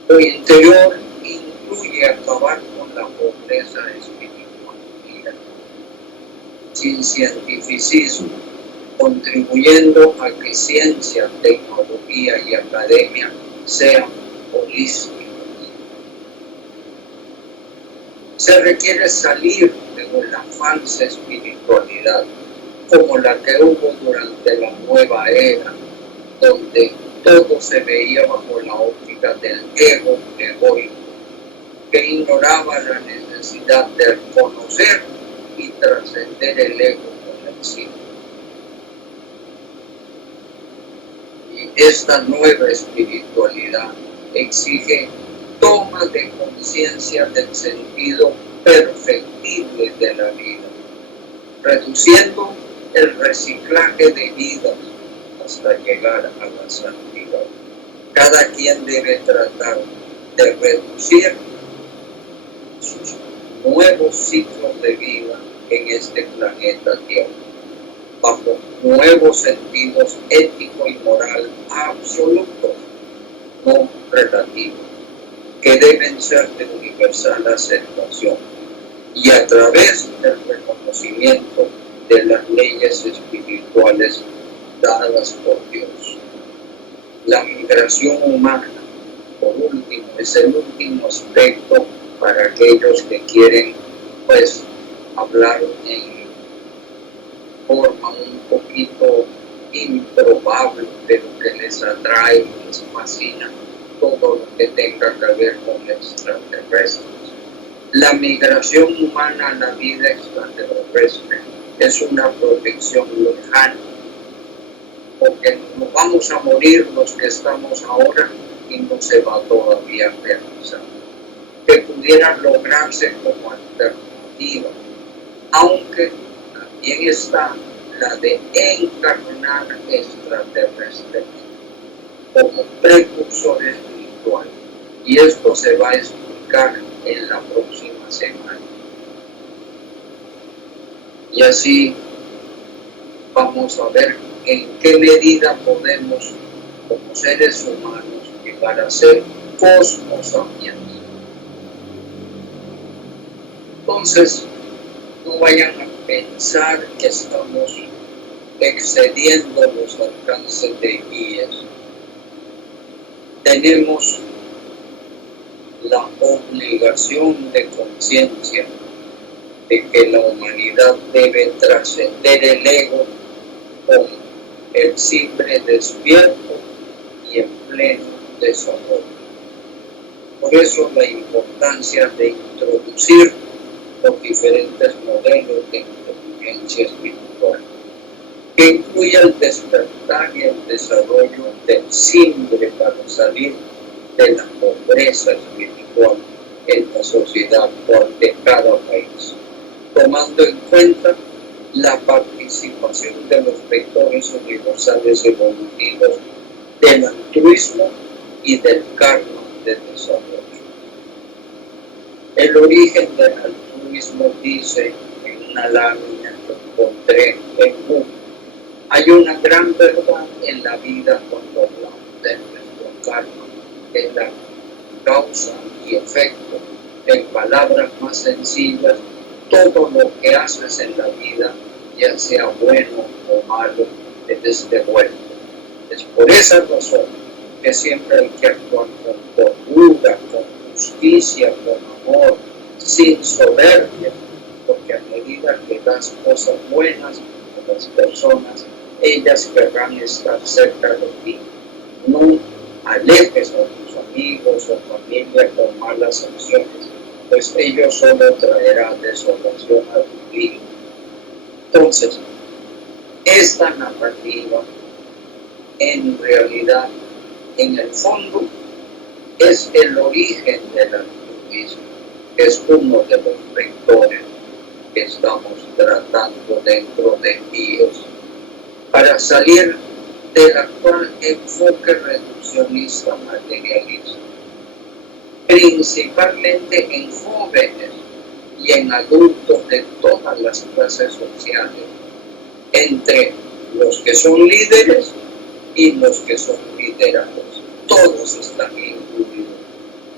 Lo interior incluye acabar con la pobreza espiritual sin cientificismo, contribuyendo a que ciencia, tecnología y academia sean holísticas. Se requiere salir de una falsa espiritualidad como la que hubo durante la nueva era, donde todo se veía bajo la óptica del ego egoico, que ignoraba la necesidad de conocer y trascender el ego con el sí. Y esta nueva espiritualidad exige toma de conciencia del sentido perfectible de la vida, reduciendo el reciclaje de vidas hasta llegar a la santidad. Cada quien debe tratar de reducir sus nuevos ciclos de vida en este planeta Tierra, bajo nuevos sentidos ético y moral absolutos, no relativos, que deben ser de universal aceptación y a través del reconocimiento de las leyes espirituales dadas por Dios. La migración humana, por último, es el último aspecto para aquellos que quieren, hablar en forma un poquito improbable, pero que les atrae, les fascina todo lo que tenga que ver con extraterrestres. La migración humana a la vida extraterrestre es una protección lejana, porque nos vamos a morir los que estamos ahora y no se va todavía a realizar, que pudieran lograrse como alternativa, aunque también está la de encarnar extraterrestres como precursor espiritual, y esto se va a explicar en la próxima semana. Y así vamos a ver en qué medida podemos, como seres humanos, llegar a ser cosmosapiens. Entonces, no vayan a pensar que estamos excediendo los alcances de guías. Tenemos la obligación de conciencia de que la humanidad debe trascender el ego con el simple despierto y en pleno desarrollo. Por eso la importancia de introducir los diferentes modelos de inteligencia espiritual, que incluya el despertar y el desarrollo del simple para salir de la pobreza espiritual en la sociedad actual de cada país, tomando en cuenta la participación de los vectores universales evolutivos del altruismo y del karma de desarrollo. El origen del altruismo dice en una lámina que encontré en Google: hay una gran verdad en la vida cuando hablamos de nuestro karma, que es la causa y efecto. En palabras más sencillas, todo lo que haces en la vida, ya sea bueno o malo, es devuelto. Es por esa razón que siempre hay que actuar con cordura, con justicia, con amor, sin soberbia, porque a medida que das cosas buenas a las personas, ellas querrán estar cerca de ti. No alejes a tus amigos o familia con malas acciones, pues ellos solo traerán desolación a tu vida. Entonces, esta narrativa, en realidad, en el fondo, es el origen del altruismo, que es uno de los vectores que estamos tratando dentro de guías, para salir del actual enfoque reduccionista materialista, principalmente en jóvenes y en adultos de todas las clases sociales, entre los que son líderes y los que son liderados. Todos están incluidos,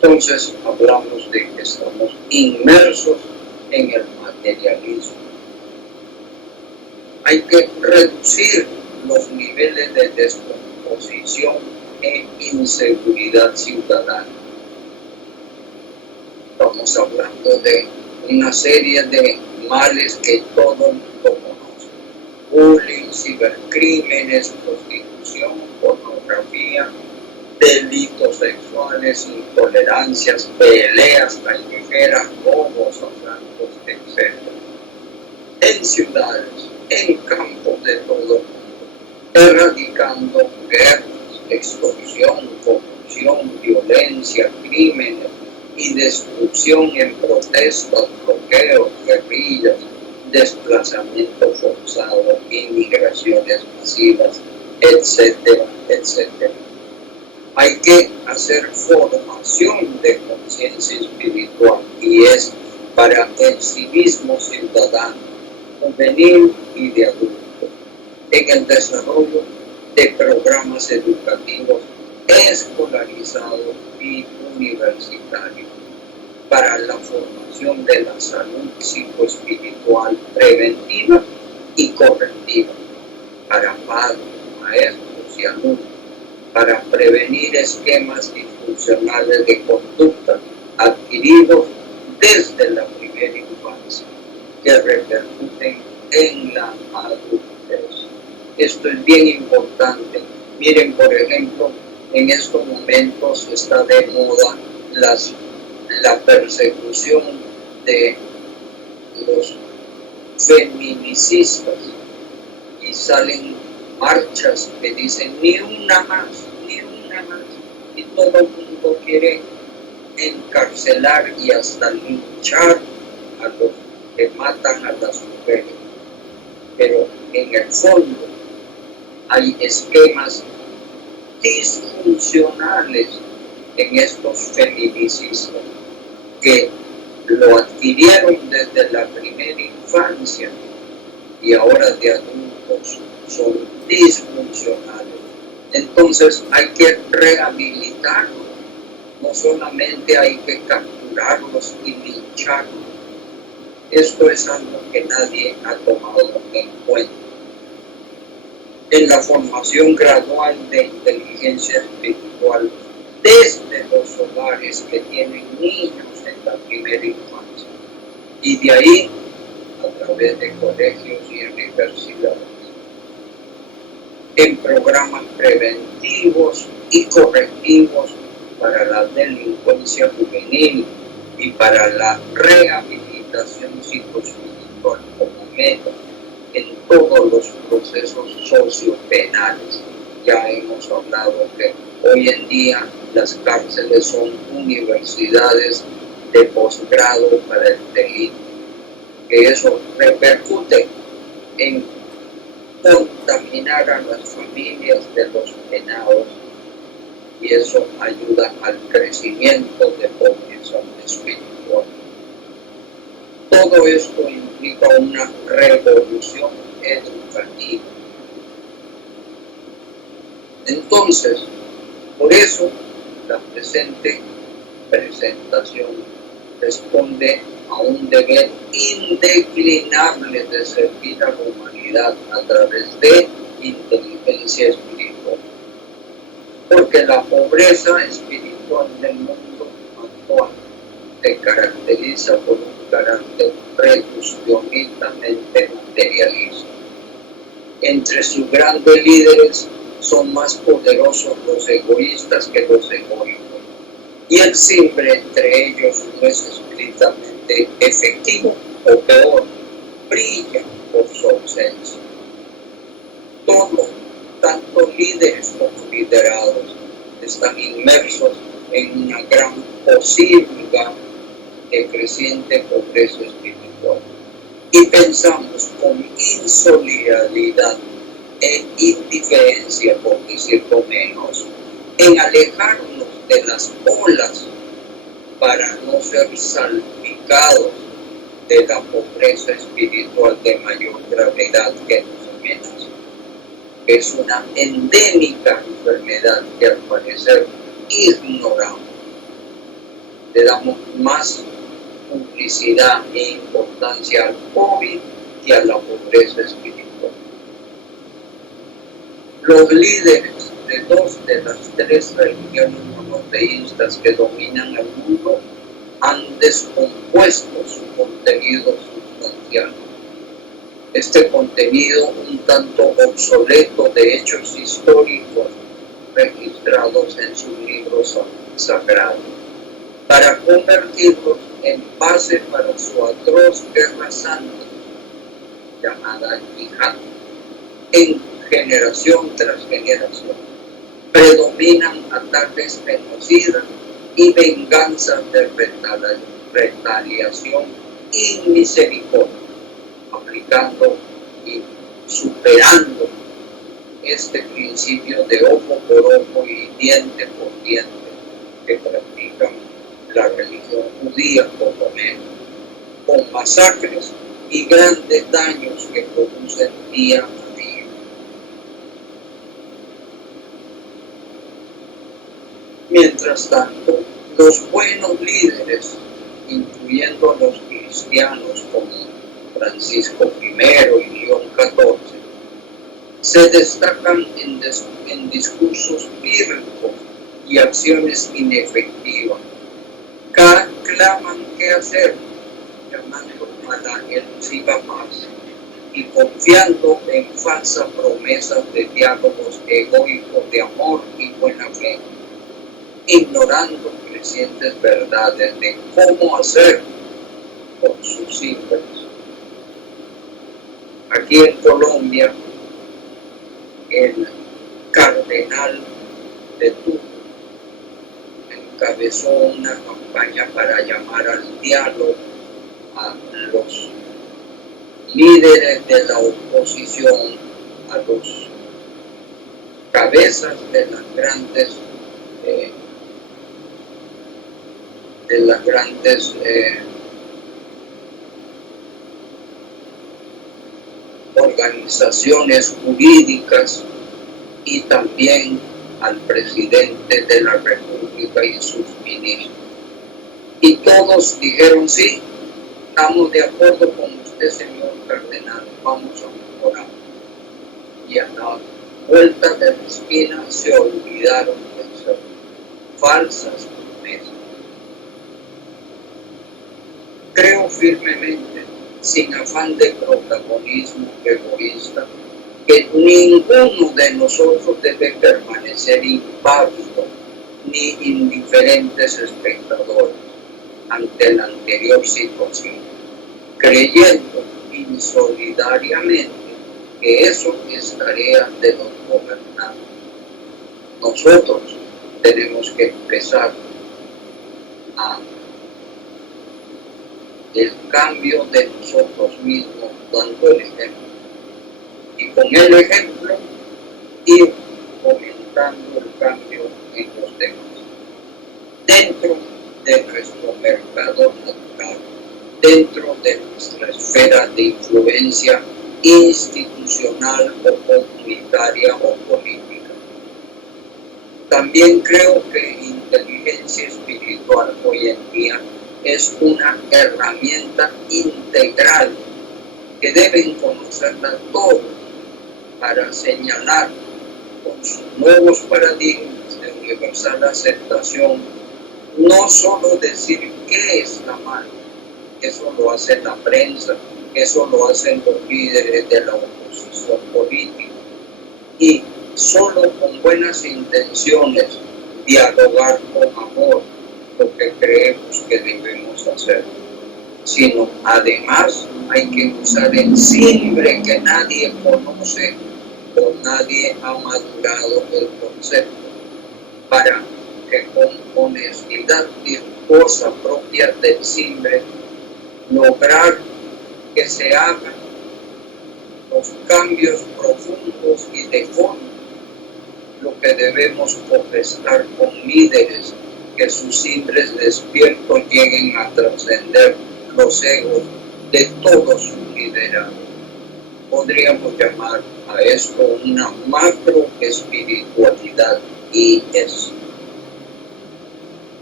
Entonces hablamos de que estamos inmersos en el materialismo. Hay que reducir los niveles de descomposición e inseguridad ciudadana. Estamos hablando de una serie de males que todo el mundo conoce: bullying, cibercrímenes, prostitución, pornografía, delitos sexuales, intolerancias, peleas callejeras, robos, asaltos, etc. En ciudades, en campos de todo el mundo, erradicando guerras, extorsión, corrupción, violencia, crímenes y destrucción en protestas, bloqueos, guerrillas, desplazamiento forzado, inmigraciones masivas, etcétera, etcétera. Hay que hacer formación de conciencia espiritual, y es para el civismo ciudadano, juvenil y de adulto, en el desarrollo de programas educativos escolarizados y universitarios, para la formación de la salud psicoespiritual preventiva y correctiva, para padres, maestros y alumnos, para prevenir esquemas disfuncionales de conducta adquiridos desde la primera infancia, que repercuten en la adultez. Esto es bien importante. Miren, por ejemplo, en estos momentos está de moda la persecución de los feminicistas, y salen marchas que dicen ni una más, y todo el mundo quiere encarcelar y hasta linchar a los que matan a las mujeres. Pero en el fondo hay esquemas disfuncionales en estos feminicistas que lo adquirieron desde la primera infancia y ahora de adultos son disfuncionales. Entonces hay que rehabilitarlos, no solamente hay que capturarlos y lincharlos. Esto es algo que nadie ha tomado en cuenta. En la formación gradual de inteligencia espiritual desde los hogares que tienen niños en la primera infancia, y de ahí a través de colegios y universidades, en programas preventivos y correctivos para la delincuencia juvenil y para la rehabilitación psicoespiritual como meta en todos los procesos sociopenales. Ya hemos hablado que hoy en día las cárceles son universidades de posgrado para el delito, que eso repercute en contaminar a las familias de los penados, y eso ayuda al crecimiento de población espiritual. Todo esto implica una revolución educativa. Entonces, por eso la presente presentación responde a un deber indeclinable de servir a la humanidad a través de inteligencia espiritual. Porque la pobreza espiritual del mundo actual se caracteriza por un carácter reduccionistamente materialista. Entre sus grandes líderes son más poderosos los egoístas que los egoicos, y el simbre entre ellos no es estrictamente efectivo, o peor, brilla por su ausencia. Todos, tanto líderes como liderados, están inmersos en una gran posible de creciente pobreza espiritual, y pensamos con insolidaridad e indiferencia, por decirlo menos, en alejarnos de las olas para no ser salpicados de la pobreza espiritual de mayor gravedad que nos amenaza. Es una endémica enfermedad que al parecer ignoramos. le damos más publicidad e importancia al COVID que a la pobreza espiritual. Los líderes de dos de las tres religiones monoteístas que dominan el mundo han descompuesto su contenido sustancial. Este contenido un tanto obsoleto de hechos históricos registrados en sus libros sagrados, para convertirlos en base para su atroz guerra santa llamada yihad. En generación tras generación predominan ataques genocidas y venganzas de retaliación y misericordia, aplicando y superando este principio de ojo por ojo y diente por diente que practican la religión judía, por lo menos, con masacres y grandes daños que producen día a día. Mientras tanto, los buenos líderes, incluyendo a los cristianos como Francisco I y León XIV, se destacan en discursos bíblicos y acciones inefectivas. Claman qué hacer, llamando a la elusiva paz y confiando en falsas promesas de diálogos egoicos de amor y buena fe, ignorando crecientes verdades de cómo hacer con sus hijos. Aquí en Colombia, el cardenal de Turco encabezó una campaña para llamar al diálogo a los líderes de la oposición, a los cabezas de las grandes organizaciones jurídicas y también al presidente de la República y sus ministros. Y todos dijeron, sí, estamos de acuerdo con usted, señor cardenal, vamos a mejorar. Y a la vuelta de la esquina se olvidaron de esas falsas promesas. Creo firmemente, sin afán de protagonismo egoísta, que ninguno de nosotros debe permanecer impávido ni indiferentes espectadores ante la anterior situación, creyendo insolidariamente que eso es tarea de los gobernantes. Nosotros tenemos que empezar a el cambio de nosotros mismos dando el ejemplo. Y con el ejemplo ir fomentando el cambio en los demás. Dentro de nuestro mercado natural, dentro de nuestra esfera de influencia institucional o comunitaria o política. También creo que inteligencia espiritual hoy en día es una herramienta integral que deben conocerla todos para señalar con sus nuevos paradigmas de universal aceptación, no solo decir qué está mal, eso lo hace la prensa, eso lo hacen los líderes de la oposición política, y solo con buenas intenciones dialogar con amor lo que creemos que debemos hacer, sino además hay que usar el simbre que nadie conoce o nadie ha madurado el concepto para que con honestidad virtuosa propia del simbre lograr que se hagan los cambios profundos y de fondo, lo que debemos contestar con líderes que sus simples despiertos lleguen a trascender los egos de todos sus liderados. Podríamos llamar a esto una macro espiritualidad, y es.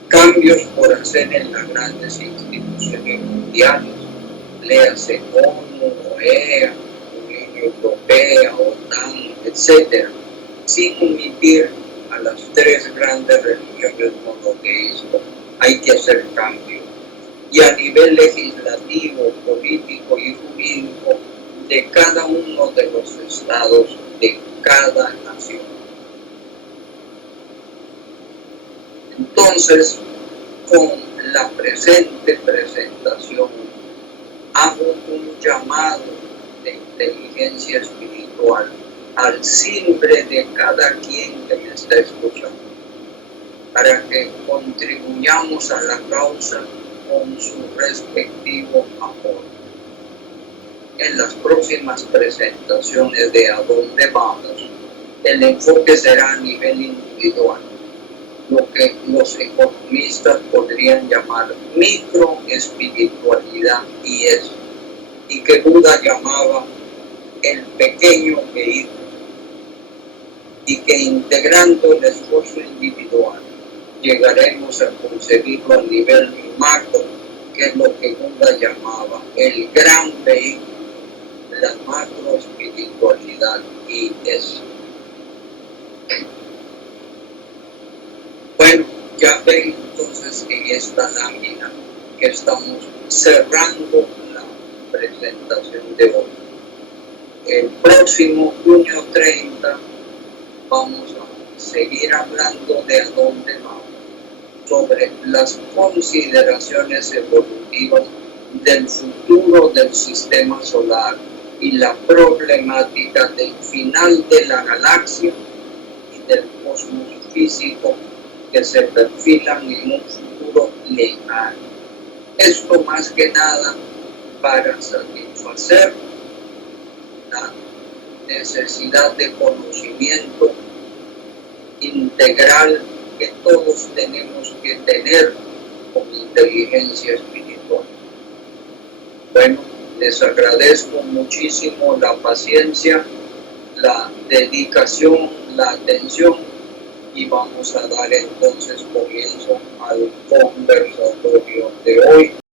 cambios por hacer en las grandes instituciones mundiales, léase ONU, OEA, Unión Europea, OTAN, etc., sin omitir a las tres grandes religiones monoteístas. Hay que hacer cambios. Y a nivel legislativo, político y jurídico de cada uno de los estados de cada nación. Entonces, con la presente presentación, hago un llamado de inteligencia espiritual al simple de cada quien que me está escuchando, para que contribuyamos a la causa con su respectivo apoyo. En las próximas presentaciones de A Dónde Vamos, el enfoque será a nivel individual, lo que los economistas podrían llamar microespiritualidad y que Buda llamaba el pequeño vehículo, y que integrando el esfuerzo individual llegaremos a conseguirlo a nivel macro, que es lo que Buda llamaba el gran vehículo, la macroespiritualidad y eso. Bueno, ya ven entonces en esta lámina que estamos cerrando la presentación de hoy. El próximo junio 30 vamos a seguir hablando de a dónde vamos, sobre las consideraciones evolutivas del futuro del sistema solar y la problemática del final de la galaxia y del cosmos físico que se perfilan en un futuro lejano. Esto más que nada para satisfacer la necesidad de conocimiento integral que todos tenemos que tener con inteligencia espiritual. Bueno, les agradezco muchísimo la paciencia, la dedicación, la atención, y vamos a dar entonces comienzo al conversatorio de hoy.